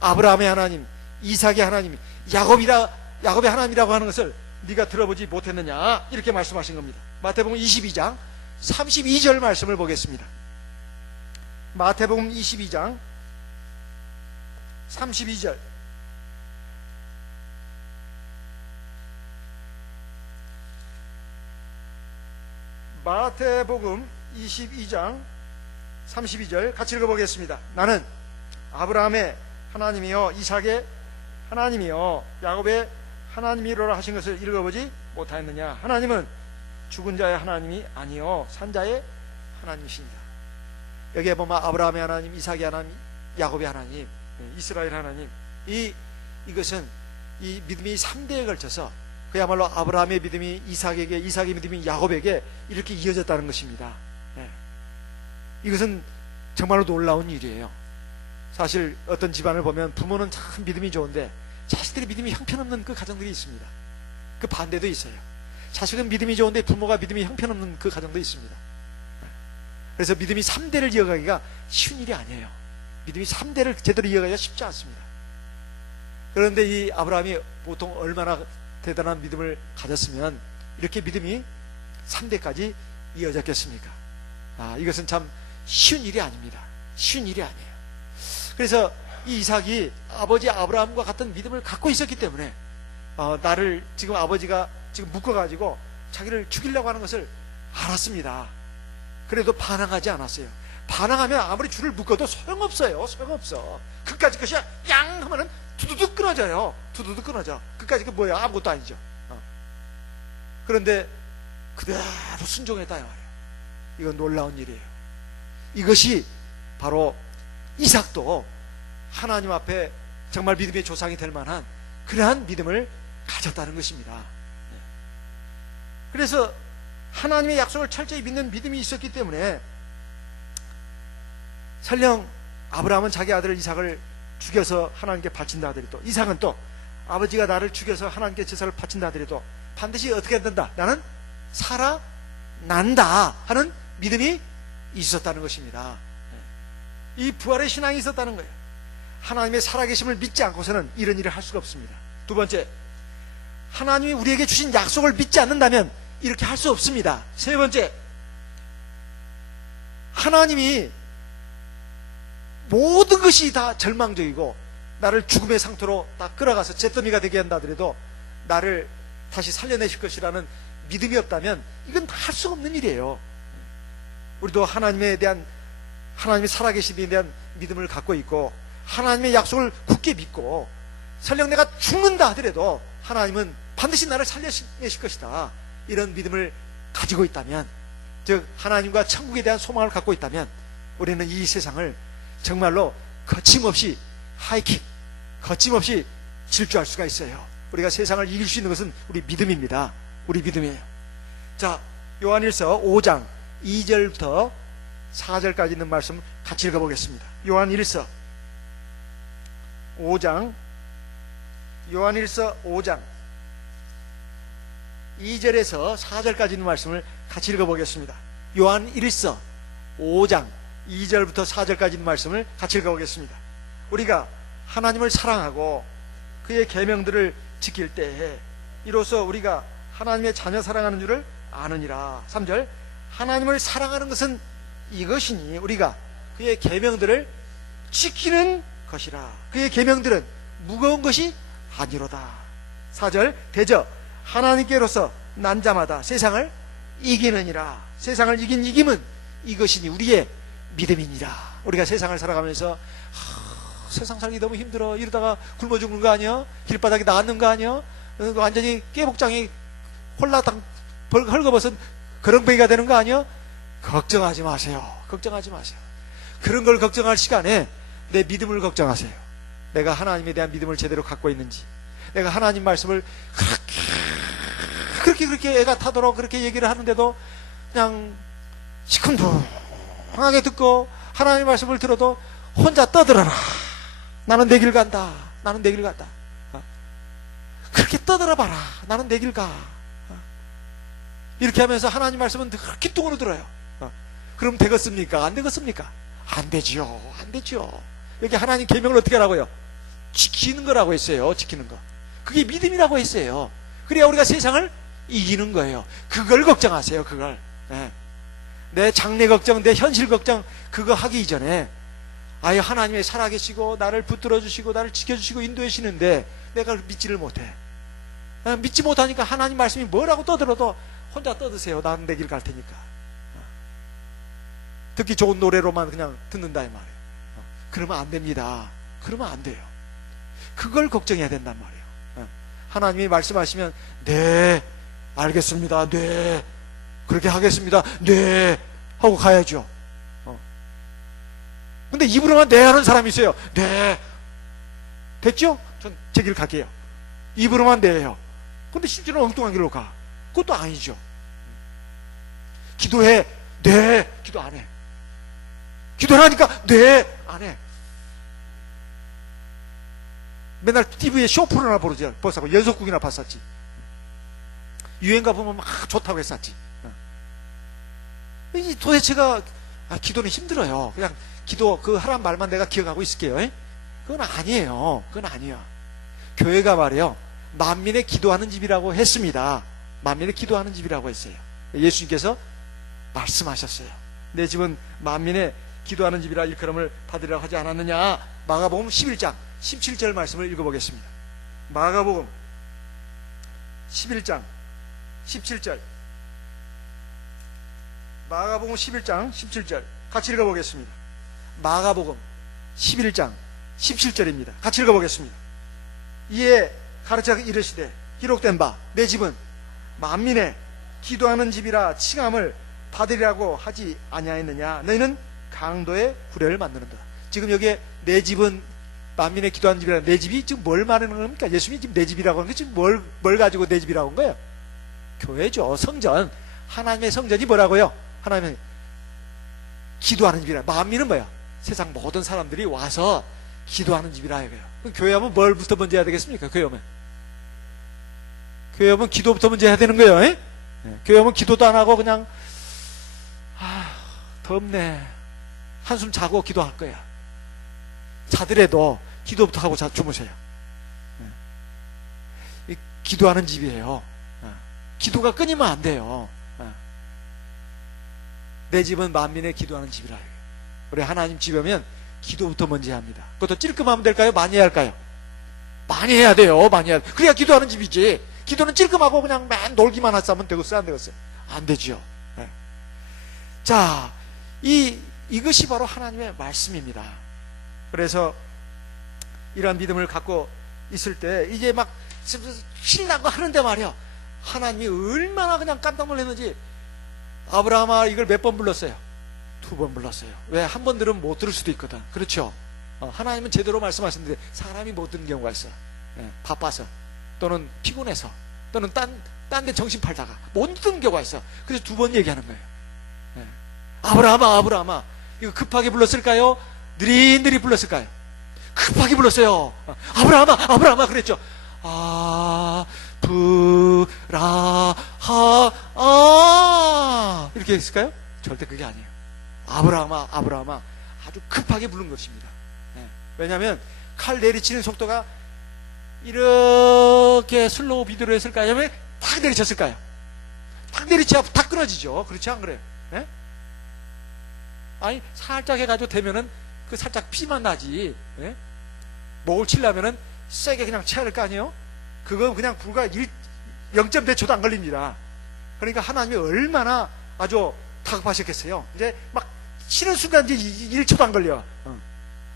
아브라함의 하나님, 이삭의 하나님, 야곱의 하나님이라고 하는 것을 네가 들어보지 못했느냐 이렇게 말씀하신 겁니다. 마태복음 22장 32절 말씀을 보겠습니다. 마태복음 22장 32절. 마태복음 22장 32절 같이 읽어보겠습니다. 나는 아브라함의 하나님이여 이삭의 하나님이여 야곱의 하나님이로라 하신 것을 읽어보지 못하였느냐. 하나님은 죽은 자의 하나님이 아니요 산자의 하나님이십니다. 여기에 보면 아브라함의 하나님, 이삭의 하나님, 야곱의 하나님, 이스라엘 하나님, 이것은 이 믿음이 3대에 걸쳐서 그야말로 아브라함의 믿음이 이삭에게, 이삭의 믿음이 야곱에게 이렇게 이어졌다는 것입니다. 이것은 정말로 놀라운 일이에요. 사실 어떤 집안을 보면 부모는 참 믿음이 좋은데 자식들의 믿음이 형편없는 그 가정들이 있습니다. 그 반대도 있어요. 자식은 믿음이 좋은데 부모가 믿음이 형편없는 그 가정도 있습니다. 그래서 믿음이 3대를 이어가기가 쉬운 일이 아니에요. 믿음이 3대를 제대로 이어가기가 쉽지 않습니다. 그런데 이 아브라함이 보통 얼마나 대단한 믿음을 가졌으면 이렇게 믿음이 3대까지 이어졌겠습니까? 이것은 참 쉬운 일이 아닙니다. 쉬운 일이 아니에요. 그래서 이 이삭이 아버지 아브라함과 같은 믿음을 갖고 있었기 때문에 나를 지금 아버지가 지금 묶어가지고 자기를 죽이려고 하는 것을 알았습니다. 그래도 반항하지 않았어요. 반항하면 아무리 줄을 묶어도 소용없어요. 소용없어. 그까짓 것이 양 하면은 두두둑 끊어져요. 두두둑 끊어져. 그까짓 게 뭐예요? 아무것도 아니죠. 그런데 그대로 순종했다 이 말이에요. 이건 놀라운 일이에요. 이것이 바로 이삭도 하나님 앞에 정말 믿음의 조상이 될 만한 그러한 믿음을 가졌다는 것입니다. 그래서 하나님의 약속을 철저히 믿는 믿음이 있었기 때문에 설령 아브라함은 자기 아들 이삭을 죽여서 하나님께 바친다 하더라도, 이삭은 또 아버지가 나를 죽여서 하나님께 제사를 바친다 하더라도 반드시 어떻게 된다? 나는 살아난다 하는 믿음이 있었다는 것입니다. 이 부활의 신앙이 있었다는 거예요. 하나님의 살아계심을 믿지 않고서는 이런 일을 할 수가 없습니다. 두 번째, 하나님이 우리에게 주신 약속을 믿지 않는다면 이렇게 할 수 없습니다. 세 번째, 하나님이 모든 것이 다 절망적이고 나를 죽음의 상태로 다 끌어가서 잿더미가 되게 한다 하더라도 나를 다시 살려내실 것이라는 믿음이 없다면 이건 할 수 없는 일이에요. 우리도 하나님에 대한, 하나님의 살아계심에 대한 믿음을 갖고 있고 하나님의 약속을 굳게 믿고 설령 내가 죽는다 하더라도 하나님은 반드시 나를 살려내실 것이다, 이런 믿음을 가지고 있다면, 즉 하나님과 천국에 대한 소망을 갖고 있다면 우리는 이 세상을 정말로 거침없이 하이킥, 거침없이 질주할 수가 있어요. 우리가 세상을 이길 수 있는 것은 우리 믿음입니다. 우리 믿음이에요. 자, 요한일서 5장 2절부터 4절까지 있는 말씀 같이 읽어보겠습니다. 요한일서 5장 2절에서 4절까지 있는 말씀을 같이 읽어보겠습니다. 요한일서 5장 2절부터 4절까지 있는 말씀을 같이 읽어보겠습니다. 우리가 하나님을 사랑하고 그의 계명들을 지킬 때에 이로써 우리가 하나님의 자녀 사랑하는 줄을 아느니라. 3절, 하나님을 사랑하는 것은 이것이니 우리가 그의 계명들을 지키는 것이라. 그의 계명들은 무거운 것이 아니로다. 4절, 대저 하나님께로서 난 자마다 세상을 이기느니라. 세상을 이긴 이김은 이것이니 우리의 믿음이니라. 우리가 세상을 살아가면서 세상 살기 너무 힘들어, 이러다가 굶어 죽는 거 아니야? 길바닥에 나앉는 거 아니야? 완전히 깨복장이 홀라당 헐거벗은 거렁뱅이가 되는 거 아니야? 걱정하지 마세요. 걱정하지 마세요. 그런 걸 걱정할 시간에 내 믿음을 걱정하세요. 내가 하나님에 대한 믿음을 제대로 갖고 있는지, 내가 하나님 말씀을 그렇게 애가 타도록 그렇게 얘기를 하는데도 그냥 시큰둥하게 듣고 하나님 말씀을 들어도 혼자 떠들어라. 나는 내 길 간다. 나는 내 길 간다. 그렇게 떠들어봐라. 나는 내 길 가. 이렇게 하면서 하나님 말씀은 그렇게 뚱으로 들어요. 그럼 되겠습니까? 안 되겠습니까? 안 되지요. 안 되죠. 여기 하나님 계명을 어떻게 하라고요? 지키는 거라고 했어요. 지키는 거. 그게 믿음이라고 했어요. 그래야 우리가 세상을 이기는 거예요. 그걸 걱정하세요. 그걸. 내 장래 걱정, 내 현실 걱정 그거 하기 이전에 아예 하나님의 살아계시고 나를 붙들어 주시고 나를 지켜주시고 인도해 주시는데 내가 믿지를 못해. 믿지 못하니까 하나님 말씀이 뭐라고 떠들어도 혼자 떠드세요. 나는 내 길 갈 테니까. 듣기 좋은 노래로만 그냥 듣는다 이 말이에요. 그러면 안 됩니다. 그러면 안 돼요. 그걸 걱정해야 된단 말이에요. 하나님이 말씀하시면 네 알겠습니다. 네 그렇게 하겠습니다. 네 하고 가야죠. 근데 입으로만 네 하는 사람이 있어요. 네 됐죠? 전 제 길 갈게요. 입으로만 네예요. 근데 실제로는 엉뚱한 길로 가. 그것도 아니죠. 기도해. 네 기도 안 해. 기도를 하니까 네 안 해. 맨날 TV에 쇼프로나 보자고 연속극이나 봤었지. 유행가 보면 막 좋다고 했었지. 이 도대체가 기도는 힘들어요. 그냥 기도 그 하란 말만 내가 기억하고 있을게요. 그건 아니에요. 그건 아니야. 교회가 말이에요. 만민의 기도하는 집이라고 했습니다. 만민의 기도하는 집이라고 했어요. 예수님께서 말씀하셨어요. 내 집은 만민의 기도하는 집이라 일컬음을 받으려고 하지 않았느냐. 마가복음 11장 17절 말씀을 읽어보겠습니다. 마가복음 11장 17절. 마가복음 11장 17절 같이 읽어보겠습니다. 마가복음 11장 17절입니다. 같이 읽어보겠습니다. 이에 가르쳐 이르시되 기록된 바 내 집은 만민의 기도하는 집이라 칭함을 받으리라고 하지 아니하였느냐. 너희는 강도의 구례를 만드는다. 지금 여기에 내 집은 만민의 기도하는 집이라, 내 집이 지금 뭘 말하는 겁니까? 예수님이 지금 내 집이라고 하는 게 지금 뭘 가지고 내 집이라고 한 거예요? 교회죠. 성전. 하나님의 성전이 뭐라고요? 하나님의 기도하는 집이라. 만민은 뭐야? 세상 모든 사람들이 와서 기도하는 집이라 이거예요. 그럼 교회 하면 뭘부터 먼저 해야 되겠습니까? 교회 하면 기도부터 먼저 해야 되는 거예요. 예? 교회 하면 기도도 안 하고 그냥 덥네 한숨 자고 기도할 거야. 자더라도 기도부터 하고 주무세요. 이 기도하는 집이에요. 기도가 끊이면 안 돼요. 내 집은 만민의 기도하는 집이라. 우리 하나님 집에 오면 기도부터 먼저 해야 합니다. 그것도 찔끔하면 될까요? 많이 해야 할까요? 많이 해야 돼요. 많이 해야 돼. 그래야 기도하는 집이지. 기도는 찔끔하고 그냥 맨 놀기만 하면 되겠어요? 안 되겠어요? 안 되죠. 네. 자, 이것이 바로 하나님의 말씀입니다. 그래서 이러한 믿음을 갖고 있을 때 이제 막 신나고 하는데 말이야, 하나님이 얼마나 그냥 깜짝 놀랐는지. 아브라함아 이걸 몇 번 불렀어요? 2번 불렀어요. 왜? 한 번 들으면 못 들을 수도 있거든. 그렇죠? 하나님은 제대로 말씀하시는데 사람이 못 듣는 경우가 있어. 바빠서 또는 피곤해서 또는 딴 데 정신 팔다가 못 듣는 경우가 있어. 그래서 2번 얘기하는 거예요. 아브라함아 이거 급하게 불렀을까요? 느릿느릿 불렀을까요? 급하게 불렀어요. 아브라함아 그랬죠. 이렇게 했을까요? 절대 그게 아니에요. 아브라함아 아주 급하게 부른 것입니다. 왜냐하면 칼 내리치는 속도가 이렇게 슬로우 비디오로 했을까요? 아니면 탁 내리쳤을까요? 탁 내리쳐야 탁 끊어지죠. 그렇지 안 그래요? 네? 아니 살짝 해가지고 되면은 그 살짝 피만 나지. 네? 목을 치려면은 세게 그냥 쳐야 할 거 아니에요? 그거 그냥 불과 0몇 초도 안 걸립니다. 그러니까 하나님이 얼마나 아주 다급하셨겠어요. 이제 막 치는 순간 이제 1초도 안 걸려.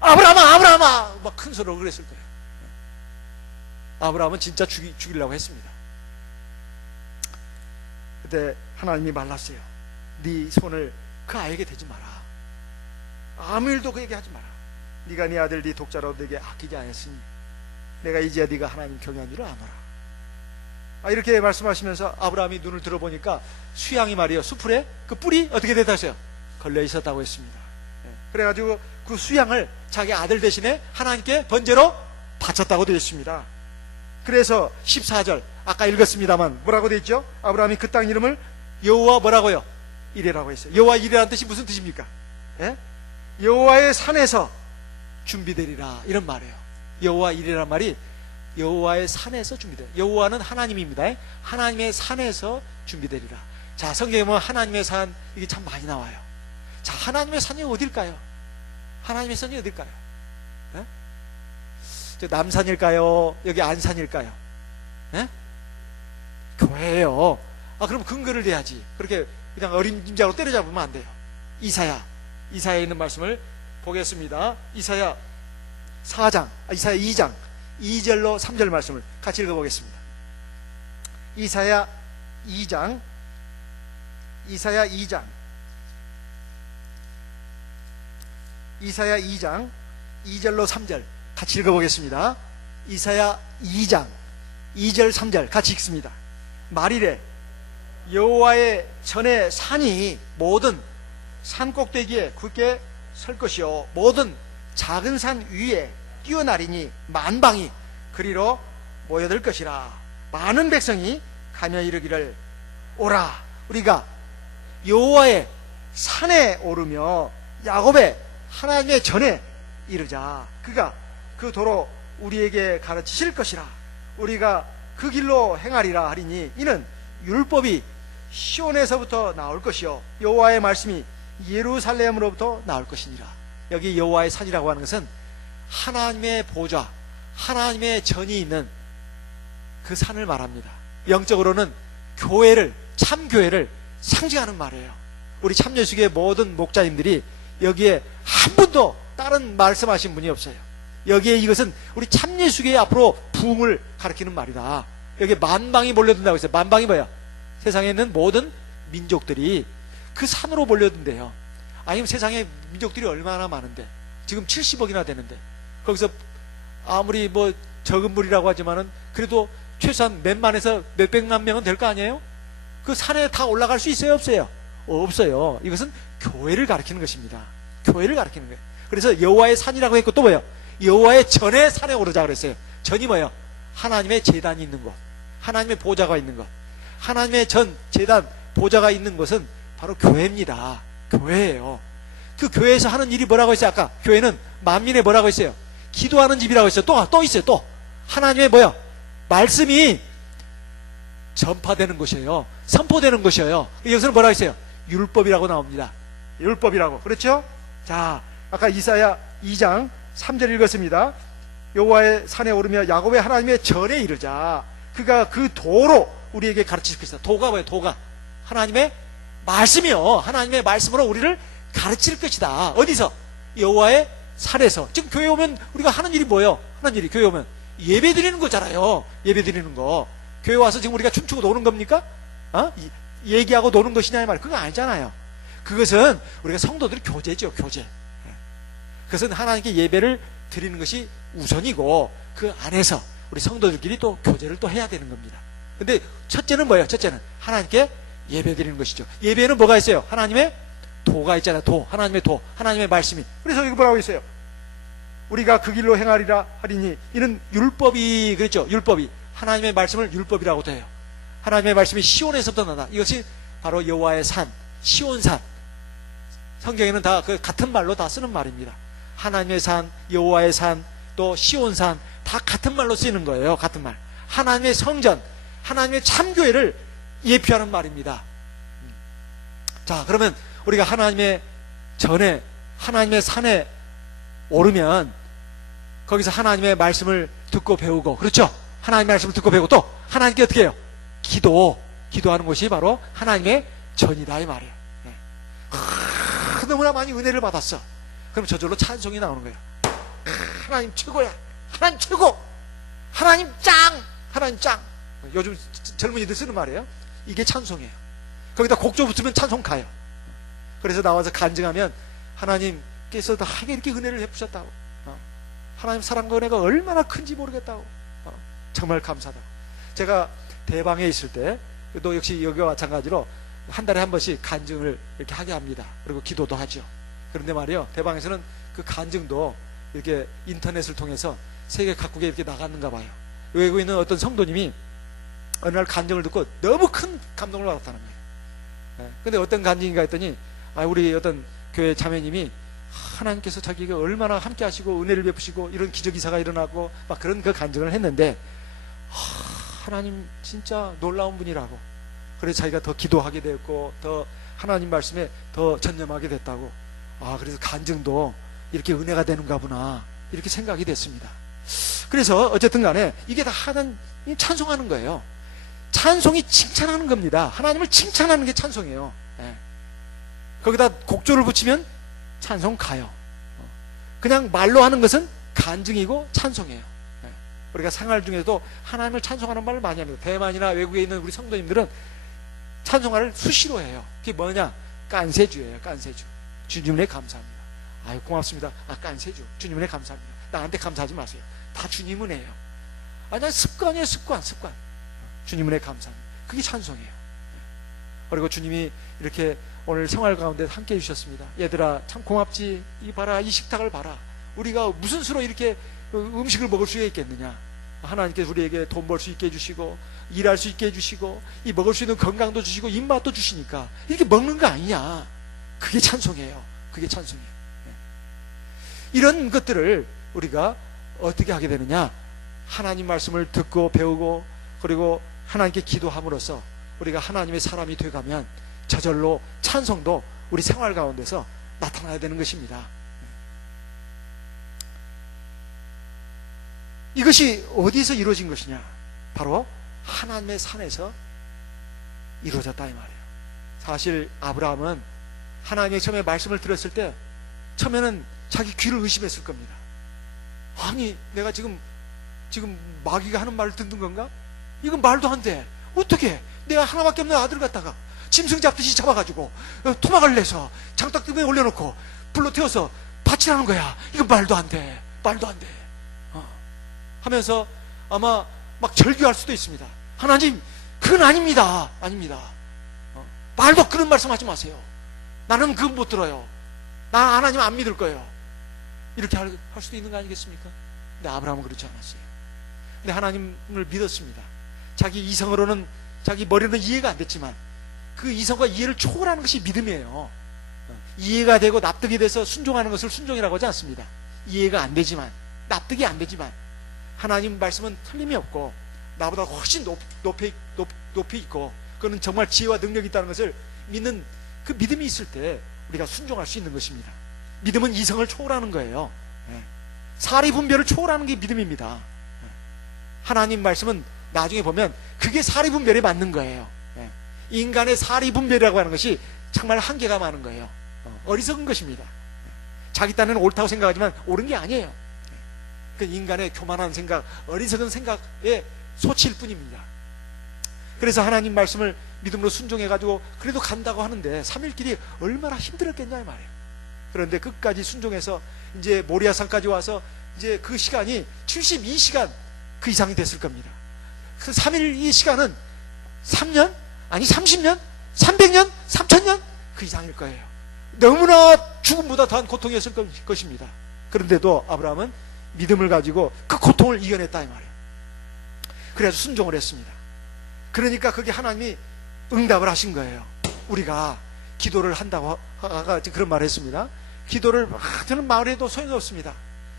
아브라함아 막 큰 소리로 그랬을 거예요. 아브라함은 진짜 죽이려고 했습니다. 그때 하나님이 말랐어요. 네 손을 그 아이에게 대지 마라. 아무 일도 그에게 하지 마라. 네가 네 아들 네 독자로 내게 아끼지 않았으니 내가 이제야 네가 하나님 경외한 줄을 아노라. 이렇게 말씀하시면서 아브라함이 눈을 들어보니까 수양이 말이에요. 수풀에 그 뿔이 어떻게 됐다고요? 걸려 있었다고 했습니다. 그래가지고 그 수양을 자기 아들 대신에 하나님께 번제로 바쳤다고 되어 있습니다. 그래서 14절 아까 읽었습니다만 뭐라고 되어 있죠? 아브라함이 그 땅 이름을 여호와 뭐라고요? 이레라고 했어요. 여호와 이레라는 뜻이 무슨 뜻입니까? 여호와의 산에서 준비되리라 이런 말이에요. 여호와 이레란 말이 여호와의 산에서 준비돼요. 여호와는 하나님입니다. 하나님의 산에서 준비되리라. 자, 성경에 보면 하나님의 산 이게 참 많이 나와요. 자, 하나님의 산이 어딜까요? 하나님의 산이 어딜까요? 저 남산일까요? 여기 안산일까요? 교회예요. 그럼 근거를 대야지. 그렇게 그냥 어림짐작으로 때려잡으면 안 돼요. 이사야에 있는 말씀을 보겠습니다. 이사야 2장 2절로 3절 말씀을 같이 읽어보겠습니다. 이사야 2장 2절로 3절 같이 읽어보겠습니다. 이사야 2장 2절 3절 같이 읽습니다. 말이래 여호와의 전에 산이 모든 산 꼭대기에 굳게 설 것이요 모든 작은 산 위에 뛰어나리니 만방이 그리로 모여들 것이라. 많은 백성이 가며 이르기를 오라 우리가 여호와의 산에 오르며 야곱의 하나님의 전에 이르자. 그가 그 도로 우리에게 가르치실 것이라. 우리가 그 길로 행하리라 하리니 이는 율법이 시온에서부터 나올 것이요 여호와의 말씀이 예루살렘으로부터 나올 것이니라. 여기 여호와의 산이라고 하는 것은 하나님의 보좌, 하나님의 전이 있는 그 산을 말합니다. 영적으로는 교회를, 참교회를 상징하는 말이에요. 우리 참여수교의 모든 목자님들이 여기에 한 분도 다른 말씀하신 분이 없어요. 여기에 이것은 우리 참여수교의 앞으로 부흥을 가리키는 말이다. 여기에 만방이 몰려든다고 했어요. 만방이 뭐야? 세상에 있는 모든 민족들이 그 산으로 몰려든대요. 아니면 세상에 민족들이 얼마나 많은데, 지금 70억이나 되는데, 거기서 아무리 뭐 적은 물이라고 하지만은 그래도 최소한 몇만에서 몇백만 명은 될 거 아니에요? 그 산에 다 올라갈 수 있어요, 없어요? 없어요. 이것은 교회를 가리키는 것입니다. 교회를 가리키는 거예요. 그래서 여호와의 산이라고 했고, 또 뭐예요? 여호와의 전의 산에 오르자 그랬어요. 전이 뭐예요? 하나님의 제단이 있는 곳, 하나님의 보좌가 있는 것. 하나님의 전, 제단, 보좌가 있는 곳은 바로 교회입니다. 교회예요. 그 교회에서 하는 일이 뭐라고 했어요? 아까 교회는 만민의 뭐라고 했어요? 기도하는 집이라고 했어요. 또 있어요. 또 하나님의 뭐야? 말씀이 전파되는 곳이에요. 선포되는 곳이에요. 여기서는 뭐라고 했어요? 율법이라고 나옵니다. 율법이라고. 그렇죠? 자, 아까 이사야 2장 3절 읽었습니다. 여호와의 산에 오르며 야곱의 하나님의 전에 이르자. 그가 그 도로 우리에게 가르칠 것이다. 도가 뭐예요? 도가 하나님의 말씀이요. 하나님의 말씀으로 우리를 가르칠 것이다. 어디서? 여호와의 산에서. 지금 교회 오면 우리가 하는 일이 뭐예요? 하는 일이 교회 오면 예배 드리는 거잖아요. 예배 드리는 거. 교회 와서 지금 우리가 춤추고 노는 겁니까? 얘기하고 노는 것이냐 이 말. 그거 아니잖아요. 그것은 우리가 성도들의 교제죠. 교제. 그것은 하나님께 예배를 드리는 것이 우선이고, 그 안에서 우리 성도들끼리 또 교제를 또 해야 되는 겁니다. 근데 첫째는 뭐예요? 첫째는 하나님께 예배 드리는 것이죠. 예배에는 뭐가 있어요? 하나님의 도가 있잖아요. 도. 하나님의 도. 하나님의 말씀이. 그래서 이거 뭐라고 있어요? 우리가 그 길로 행하리라 하리니 이는 율법이, 그랬죠? 율법이. 하나님의 말씀을 율법이라고 해요. 하나님의 말씀이 시온에서부터 나다. 이것이 바로 여호와의 산, 시온산. 성경에는 다 그 같은 말로 다 쓰는 말입니다. 하나님의 산, 여호와의 산, 또 시온산, 다 같은 말로 쓰이는 거예요. 같은 말. 하나님의 성전, 하나님의 참교회를 예표하는 말입니다. 자, 그러면 우리가 하나님의 전에, 하나님의 산에 오르면 거기서 하나님의 말씀을 듣고 배우고, 그렇죠? 하나님의 말씀을 듣고 배우고, 또 하나님께 어떻게 해요? 기도하는 것이 바로 하나님의 전이다 이 말이에요. 너무나 많이 은혜를 받았어. 그럼 저절로 찬송이 나오는 거예요. 하나님 최고야. 하나님 최고. 하나님 짱. 하나님 짱. 요즘 젊은이들 쓰는 말이에요. 이게 찬송이에요. 거기다 곡조 붙으면 찬송 가요. 그래서 나와서 간증하면 하나님께서 나에게 이렇게 은혜를 베푸셨다고, 하나님 사랑과 은혜가 얼마나 큰지 모르겠다고, 정말 감사하다고. 제가 대방에 있을 때도 역시 여기와 마찬가지로 한 달에 한 번씩 간증을 이렇게 하게 합니다. 그리고 기도도 하죠. 그런데 말이요, 대방에서는 그 간증도 이렇게 인터넷을 통해서 세계 각국에 이렇게 나갔는가 봐요. 외국에 있는 어떤 성도님이 어느 날 간증을 듣고 너무 큰 감동을 받았다는 거예요. 근데 어떤 간증인가 했더니, 우리 어떤 교회 자매님이 하나님께서 자기가 얼마나 함께 하시고 은혜를 베푸시고 이런 기적이사가 일어나고 막 그런 그 간증을 했는데, 하나님 진짜 놀라운 분이라고. 그래서 자기가 더 기도하게 됐고 더 하나님 말씀에 더 전념하게 됐다고. 그래서 간증도 이렇게 은혜가 되는가 보나, 이렇게 생각이 됐습니다. 그래서 어쨌든 간에 이게 다 하나님 찬송하는 거예요. 찬송이 칭찬하는 겁니다. 하나님을 칭찬하는 게 찬송이에요. 거기다 곡조를 붙이면 찬송 가요. 그냥 말로 하는 것은 간증이고 찬송이에요. 우리가 생활 중에도 하나님을 찬송하는 말을 많이 합니다. 대만이나 외국에 있는 우리 성도님들은 찬송가를 수시로 해요. 그게 뭐냐? 깐세주예요. 깐세주. 주님에 감사합니다. 아유 고맙습니다. 깐세주. 주님에 감사합니다. 나한테 감사하지 마세요. 다 주님은 해요. 난 습관이에요. 습관. 주님은 감사합니다. 그게 찬송이에요. 그리고 주님이 이렇게 오늘 생활 가운데 함께 해주셨습니다. 얘들아 참 고맙지. 이 봐라, 이 식탁을 봐라. 우리가 무슨 수로 이렇게 음식을 먹을 수 있겠느냐. 하나님께서 우리에게 돈 벌 수 있게 해주시고 일할 수 있게 해주시고 이 먹을 수 있는 건강도 주시고 입맛도 주시니까 이렇게 먹는 거 아니냐. 그게 찬송이에요. 그게 찬송이에요. 이런 것들을 우리가 어떻게 하게 되느냐. 하나님 말씀을 듣고 배우고 그리고 하나님께 기도함으로써 우리가 하나님의 사람이 되가면 저절로 찬송도 우리 생활 가운데서 나타나야 되는 것입니다. 이것이 어디서 이루어진 것이냐? 바로 하나님의 산에서 이루어졌다 이 말이에요. 사실 아브라함은 하나님의 처음에 말씀을 들었을 때 처음에는 자기 귀를 의심했을 겁니다. 아니 내가 지금 마귀가 하는 말을 듣는 건가? 이건 말도 안 돼. 어떻게 내가 하나밖에 없는 아들 갖다가 짐승 잡듯이 잡아가지고 토막을 내서 장딱지에 올려놓고 불로 태워서 바치라는 거야. 이건 말도 안 돼. 말도 안 돼. 하면서 아마 막 절규할 수도 있습니다. 하나님 그건 아닙니다. 아닙니다. 말도 그런 말씀하지 마세요. 나는 그건 못 들어요. 나 하나님 안 믿을 거예요. 이렇게 할 수도 있는 거 아니겠습니까? 근데 아브라함은 그렇지 않았어요. 근데 하나님을 믿었습니다. 자기 이성으로는 자기 머리로는 이해가 안 됐지만 그 이성과 이해를 초월하는 것이 믿음이에요. 이해가 되고 납득이 돼서 순종하는 것을 순종이라고 하지 않습니다. 이해가 안 되지만 납득이 안 되지만 하나님 말씀은 틀림이 없고 나보다 훨씬 높이 있고 그거는 정말 지혜와 능력이 있다는 것을 믿는 그 믿음이 있을 때 우리가 순종할 수 있는 것입니다. 믿음은 이성을 초월하는 거예요. 사리 분별을 초월하는 게 믿음입니다. 하나님 말씀은 나중에 보면 그게 사리 분별에 맞는 거예요. 인간의 사리 분별이라고 하는 것이 정말 한계가 많은 거예요. 어리석은 것입니다. 자기 딴에는 옳다고 생각하지만 옳은 게 아니에요. 그 인간의 교만한 생각, 어리석은 생각의 소치일 뿐입니다. 그래서 하나님 말씀을 믿음으로 순종해가지고 그래도 간다고 하는데 3일 길이 얼마나 힘들었겠냐 이 말이에요. 그런데 끝까지 순종해서 이제 모리아산까지 와서 이제 그 시간이 72시간 그 이상이 됐을 겁니다. 그 3일 이 시간은 3년? 아니 30년? 300년? 3000년? 그 이상일 거예요. 너무나 죽음보다 더한 고통이었을 것입니다. 그런데도 아브라함은 믿음을 가지고 그 고통을 이겨냈다 이 말이에요. 그래서 순종을 했습니다. 그러니까 그게 하나님이 응답을 하신 거예요. 우리가 기도를 한다고 아까 그런 말을 했습니다. 기도를 저는 말해도 소용이 없습니다.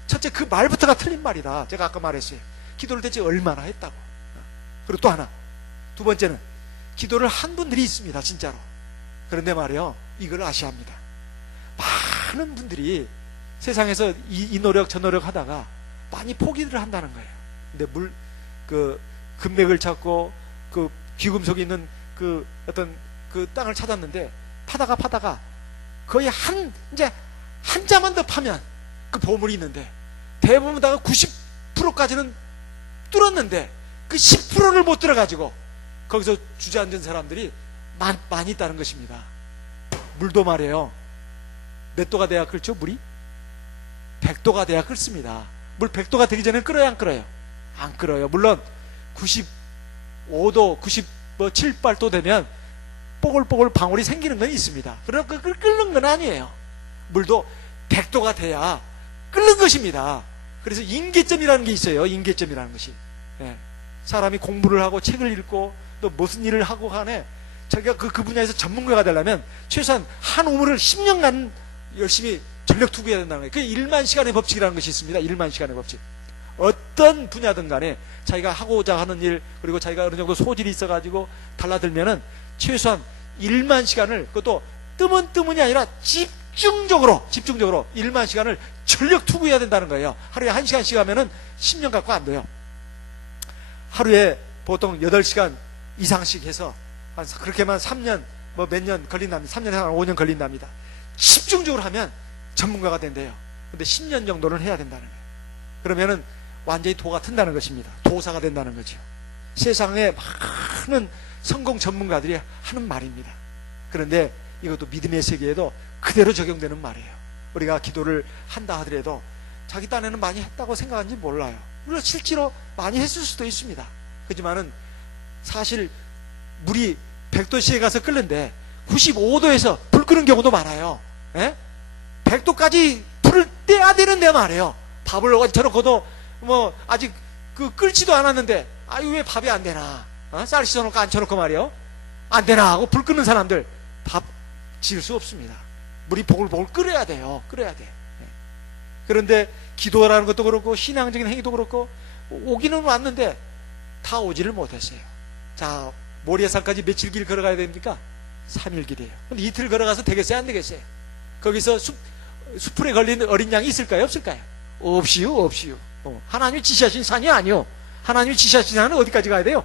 첫째 그 말부터가 틀린 말이다. 제가 아까 말했어요. 기도를 대체 얼마나 했다고. 그리고 또 하나 두 번째는 기도를 한 분들이 있습니다. 진짜로. 그런데 말이요 이걸 아셔야 합니다. 많은 분들이 세상에서 이 노력 저 노력 하다가 많이 포기를 한다는 거예요. 근데 그 금맥을 찾고 그 귀금속이 있는 그 어떤 그 땅을 찾았는데 파다가 거의 이제 한 자만 더 파면 그 보물이 있는데 대부분 다가 90%까지는 뚫었는데 그 10%를 못 들어가지고 거기서 주저앉은 사람들이 많이 있다는 것입니다. 물도 말이에요. 몇 도가 돼야 끓죠? 물이? 100도가 돼야 끓습니다. 물 100도가 되기 전에 끓어요? 안 끓어요? 안 끓어요. 물론 95도, 97, 8도 되면 뽀글뽀글 방울이 생기는 건 있습니다. 그러나 그 끓는 건 아니에요. 물도 100도가 돼야 끓는 것입니다. 그래서 임계점이라는 게 있어요. 임계점이라는 것이. 사람이 공부를 하고 책을 읽고 또 무슨 일을 하고 간에 자기가 그 분야에서 전문가가 되려면 최소한 한 우물을 10년간 열심히 전력 투구해야 된다는 거예요. 그게 1만 시간의 법칙이라는 것이 있습니다. 1만 시간의 법칙. 어떤 분야든 간에 자기가 하고자 하는 일 그리고 자기가 어느 정도 소질이 있어가지고 달라들면은 최소한 1만 시간을 그것도 뜨문뜨문이 아니라 집중적으로 1만 시간을 전력 투구해야 된다는 거예요. 하루에 1시간씩 하면은 10년 갖고 안 돼요. 하루에 보통 8시간 이상씩 해서 그렇게만 3년 뭐 몇 년 걸린답니다. 3년에서 한 5년 걸린답니다. 집중적으로 하면 전문가가 된대요. 근데 10년 정도는 해야 된다는 거예요. 그러면은 완전히 도가 튼다는 것입니다. 도사가 된다는 거죠. 세상에 많은 성공 전문가들이 하는 말입니다. 그런데 이것도 믿음의 세계에도 그대로 적용되는 말이에요. 우리가 기도를 한다 하더라도 자기 딴에는 많이 했다고 생각하는지 몰라요. 물론 실제로 많이 했을 수도 있습니다. 그렇지만은 사실 물이 100도씨에 가서 끓는데 95도에서 불 끄는 경우도 많아요. 100도까지 불을 떼야 되는데 말이에요. 밥을 얹혀놓고도 뭐 아직 그 끓지도 않았는데 아유 왜 밥이 안 되나? 쌀 씻어놓고 안 쳐놓고 말이요. 안 되나 하고 불 끄는 사람들 밥 지을 수 없습니다. 물이 보글보글 끓여야 돼요. 끓여야 돼. 그런데 기도라는 것도 그렇고 신앙적인 행위도 그렇고 오기는 왔는데 다 오지를 못했어요. 자, 모리아산까지 며칠 길 걸어가야 됩니까? 3일 길이에요. 근데 이틀 걸어가서 되겠어요? 안 되겠어요? 거기서 수풀에 걸린 어린 양이 있을까요? 없을까요? 없이요. 하나님이 지시하신 산이 아니요. 하나님이 지시하신 산은 어디까지 가야 돼요?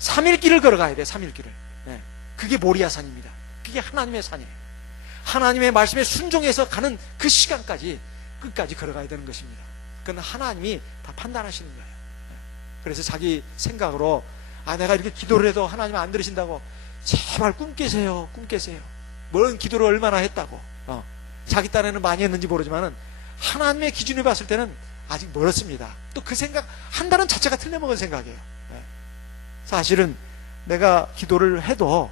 3일 길을 걸어가야 돼요. 3일 길을. 네. 그게 모리아 산입니다. 그게 하나님의 산이에요. 하나님의 말씀에 순종해서 가는 그 시간까지 끝까지 걸어가야 되는 것입니다. 그건 하나님이 다 판단하시는 거예요. 그래서 자기 생각으로 내가 이렇게 기도를 해도 하나님 안 들으신다고, 제발 꿈 깨세요. 꿈 깨세요. 뭔 기도를 얼마나 했다고. 자기 딴에는 많이 했는지 모르지만은 하나님의 기준에 봤을 때는 아직 멀었습니다. 또 그 생각 한다는 자체가 틀려먹은 생각이에요. 사실은 내가 기도를 해도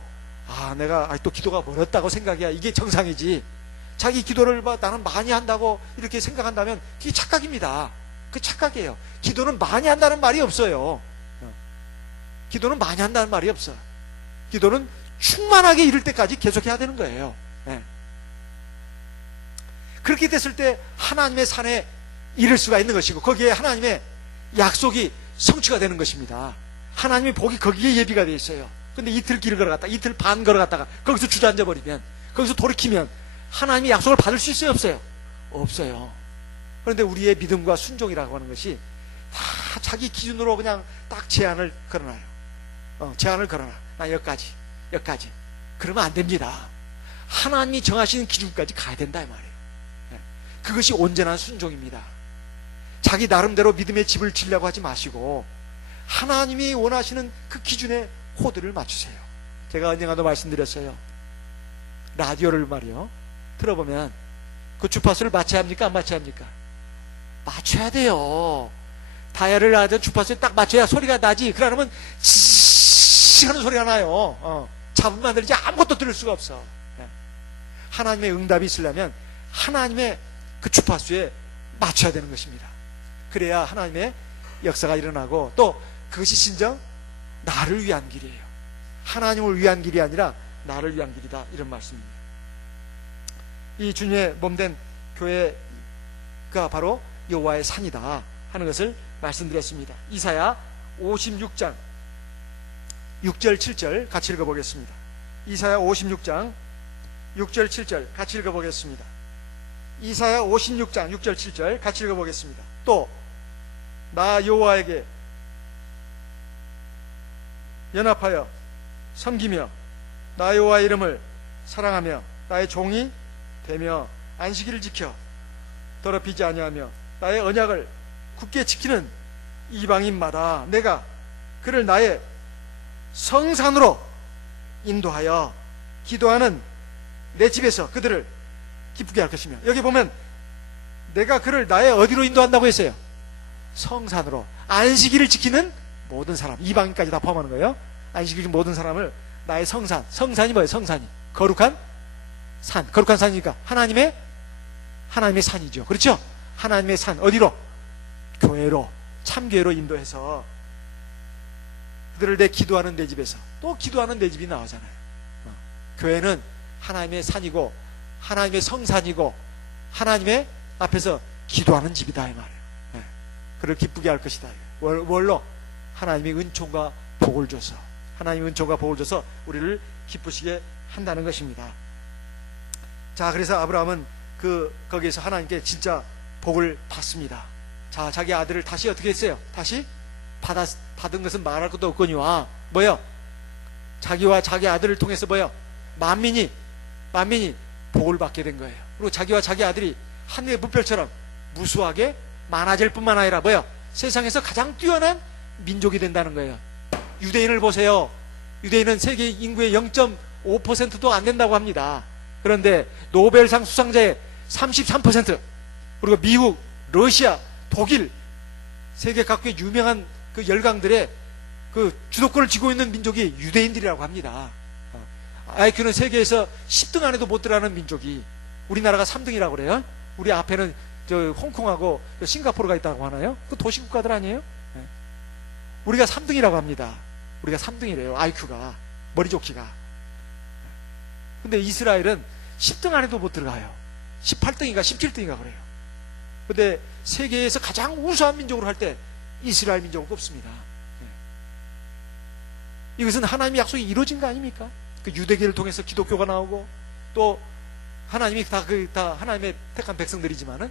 내가 아직도 기도가 멀었다고 생각이야. 이게 정상이지. 자기 기도를 나는 많이 한다고 이렇게 생각한다면 그게 착각입니다. 그 착각이에요. 기도는 많이 한다는 말이 없어요. 기도는 많이 한다는 말이 없어. 기도는 충만하게 이룰 때까지 계속해야 되는 거예요. 그렇게 됐을 때 하나님의 산에 이를 수가 있는 것이고, 거기에 하나님의 약속이 성취가 되는 것입니다. 하나님의 복이 거기에 예비가 되어 있어요. 근데 이틀 길을 걸어갔다가, 이틀 반 걸어갔다가 거기서 주저앉아 버리면, 거기서 돌이키면 하나님의 약속을 받을 수 있어요, 없어요? 없어요. 그런데 우리의 믿음과 순종이라고 하는 것이 다 자기 기준으로 그냥 딱 제한을 걸어놔요. 제한을 걸어놔. 나 여기까지. 그러면 안 됩니다. 하나님이 정하시는 기준까지 가야 된다 이 말이에요. 그것이 온전한 순종입니다. 자기 나름대로 믿음의 집을 지려고 하지 마시고 하나님이 원하시는 그 기준에 코드를 맞추세요. 제가 언젠가도 말씀드렸어요. 라디오를 말이요, 들어보면 그 주파수를 맞춰야 합니까? 안 맞춰야 합니까? 맞춰야 돼요. 다이얼을 하든 주파수에 딱 맞춰야 소리가 나지. 그러면 치 하는 소리가 나요. 잡으면 안 되지. 아무것도 들을 수가 없어. 하나님의 응답이 있으려면 하나님의 그 주파수에 맞춰야 되는 것입니다. 그래야 하나님의 역사가 일어나고, 또 그것이 진정 나를 위한 길이에요. 하나님을 위한 길이 아니라 나를 위한 길이다, 이런 말씀입니다. 이 주님의 몸된 교회가 바로 여호와의 산이다 하는 것을 말씀드렸습니다. 이사야 56장 6절 7절 같이 읽어보겠습니다. 이사야 56장 6절 7절 같이 읽어보겠습니다. 이사야 56장 6절 7절 같이 읽어보겠습니다. 또 나 여호와에게 연합하여 섬기며 나 여호와의 이름을 사랑하며 나의 종이 되며 안식일을 지켜 더럽히지 아니하며 나의 언약을 굳게 지키는 이방인마다 내가 그를 나의 성산으로 인도하여 기도하는 내 집에서 그들을 기쁘게 할 것이며, 여기 보면 내가 그를 나의 어디로 인도한다고 했어요? 성산으로. 안식일을 지키는 모든 사람, 이방인까지 다 포함하는 거예요. 안식일 모든 사람을 나의 성산. 성산이 뭐예요? 성산이 거룩한 산. 거룩한 산이니까 하나님의 산이죠. 그렇죠? 하나님의 산. 어디로? 교회로, 참교회로 인도해서 그들을 내 기도하는 내 집에서. 또 기도하는 내 집이 나오잖아요. 교회는 하나님의 산이고 하나님의 성산이고 하나님의 앞에서 기도하는 집이다 이 말이에요. 그를 기쁘게 할 것이다. 뭘로? 하나님의 은총과 복을 줘서, 하나님의 은총과 복을 줘서 우리를 기쁘시게 한다는 것입니다. 자, 그래서 아브라함은 거기에서 하나님께 진짜 복을 받습니다. 자, 자기 아들을 다시 어떻게 했어요? 다시 받은 것은 말할 것도 없거니와 뭐요? 자기와 자기 아들을 통해서 뭐요? 만민이 복을 받게 된 거예요. 그리고 자기와 자기 아들이 하늘의 무별처럼 무수하게 많아질 뿐만 아니라 뭐요? 세상에서 가장 뛰어난 민족이 된다는 거예요. 유대인을 보세요. 유대인은 세계 인구의 0.5%도 안 된다고 합니다. 그런데 노벨상 수상자의 33%, 그리고 미국, 러시아, 독일, 세계 각국의 유명한 그 열강들의 그 주도권을 쥐고 있는 민족이 유대인들이라고 합니다. IQ는 세계에서 10등 안에도 못 들어가는 민족이, 우리나라가 3등이라고 그래요. 우리 앞에는 홍콩하고 싱가포르가 있다고 하나요? 그 도시국가들 아니에요? 우리가 3등이라고 합니다. 우리가 3등이래요. IQ가, 머리 좋기가. 근데 이스라엘은 10등 안에도 못 들어가요. 18등인가 17등인가 그래요. 근데 세계에서 가장 우수한 민족으로 할 때 이스라엘 민족을 꼽습니다. 이것은 하나님의 약속이 이루어진 거 아닙니까? 그 유대계를 통해서 기독교가 나오고, 또 하나님이 다 하나님의 택한 백성들이지만은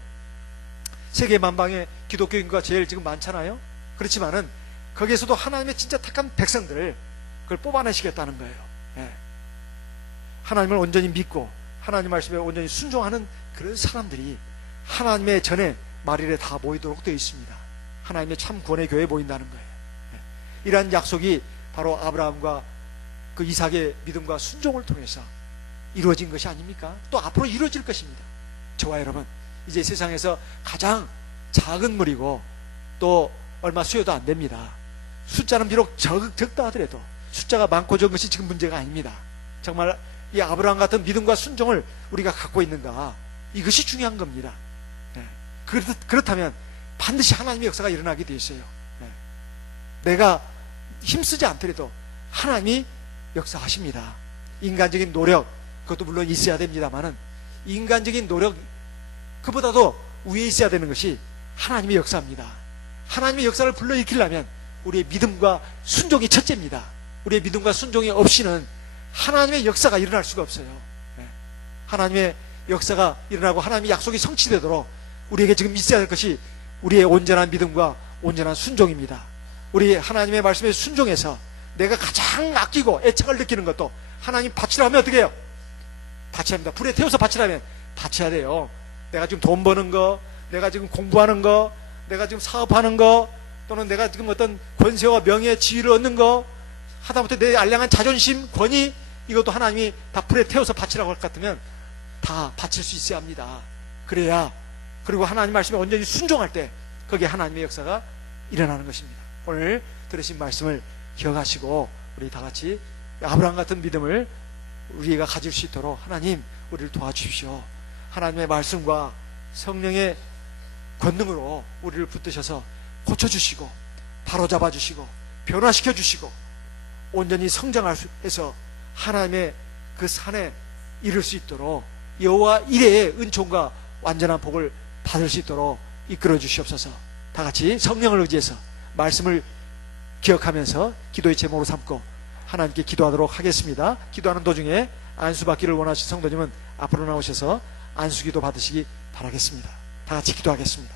세계 만방의 기독교 인구가 제일 지금 많잖아요. 그렇지만은 거기에서도 하나님의 진짜 택한 백성들을 그걸 뽑아내시겠다는 거예요. 예. 하나님을 온전히 믿고 하나님 말씀에 온전히 순종하는 그런 사람들이 하나님의 전에 말일에 다 모이도록 되어 있습니다. 하나님의 참 구원의 교회에 모인다는 거예요. 예. 이러한 약속이 바로 아브라함과 그 이삭의 믿음과 순종을 통해서 이루어진 것이 아닙니까? 또 앞으로 이루어질 것입니다. 저와 여러분, 이제 세상에서 가장 작은 물이고 또 얼마 수요도 안 됩니다. 숫자는 비록 적다 하더라도 숫자가 많고 적은 것이 지금 문제가 아닙니다. 정말 이 아브라함 같은 믿음과 순종을 우리가 갖고 있는가, 이것이 중요한 겁니다. 네. 그렇다면 반드시 하나님의 역사가 일어나게 되어 있어요. 네. 내가 힘쓰지 않더라도 하나님이 역사하십니다. 인간적인 노력, 그것도 물론 있어야 됩니다만은 인간적인 노력 그보다도 위에 있어야 되는 것이 하나님의 역사입니다. 하나님의 역사를 불러일으키려면 우리의 믿음과 순종이 첫째입니다. 우리의 믿음과 순종이 없이는 하나님의 역사가 일어날 수가 없어요. 네. 하나님의 역사가 일어나고 하나님의 약속이 성취되도록 우리에게 지금 있어야 할 것이 우리의 온전한 믿음과 온전한 순종입니다. 우리 하나님의 말씀에 순종해서 내가 가장 아끼고 애착을 느끼는 것도 하나님 바치라 하면 어떻게 해요? 바쳐야 합니다. 불에 태워서 바치라면 바쳐야 돼요. 내가 지금 돈 버는 거, 내가 지금 공부하는 거, 내가 지금 사업하는 거, 또는 내가 지금 어떤 권세와 명예, 지위를 얻는 거, 하다못해 내 알량한 자존심, 권위, 이것도 하나님이 다 불에 태워서 바치라고 할 것 같으면 다 바칠 수 있어야 합니다. 그래야, 그리고 하나님 말씀에 온전히 순종할 때 거기에 하나님의 역사가 일어나는 것입니다. 오늘 들으신 말씀을 기억하시고 우리 다 같이 아브라함 같은 믿음을 우리가 가질 수 있도록 하나님 우리를 도와주십시오. 하나님의 말씀과 성령의 권능으로 우리를 붙드셔서 고쳐주시고 바로잡아 주시고 변화시켜 주시고 온전히 성장할 수 해서 하나님의 그 산에 이를 수 있도록 여호와 이레의 은총과 완전한 복을 받을 수 있도록 이끌어 주시옵소서. 다 같이 성령을 의지해서 말씀을 기억하면서 기도의 제목으로 삼고 하나님께 기도하도록 하겠습니다. 기도하는 도중에 안수받기를 원하시는 성도님은 앞으로 나오셔서 안수기도 받으시기 바라겠습니다. 다 같이 기도하겠습니다.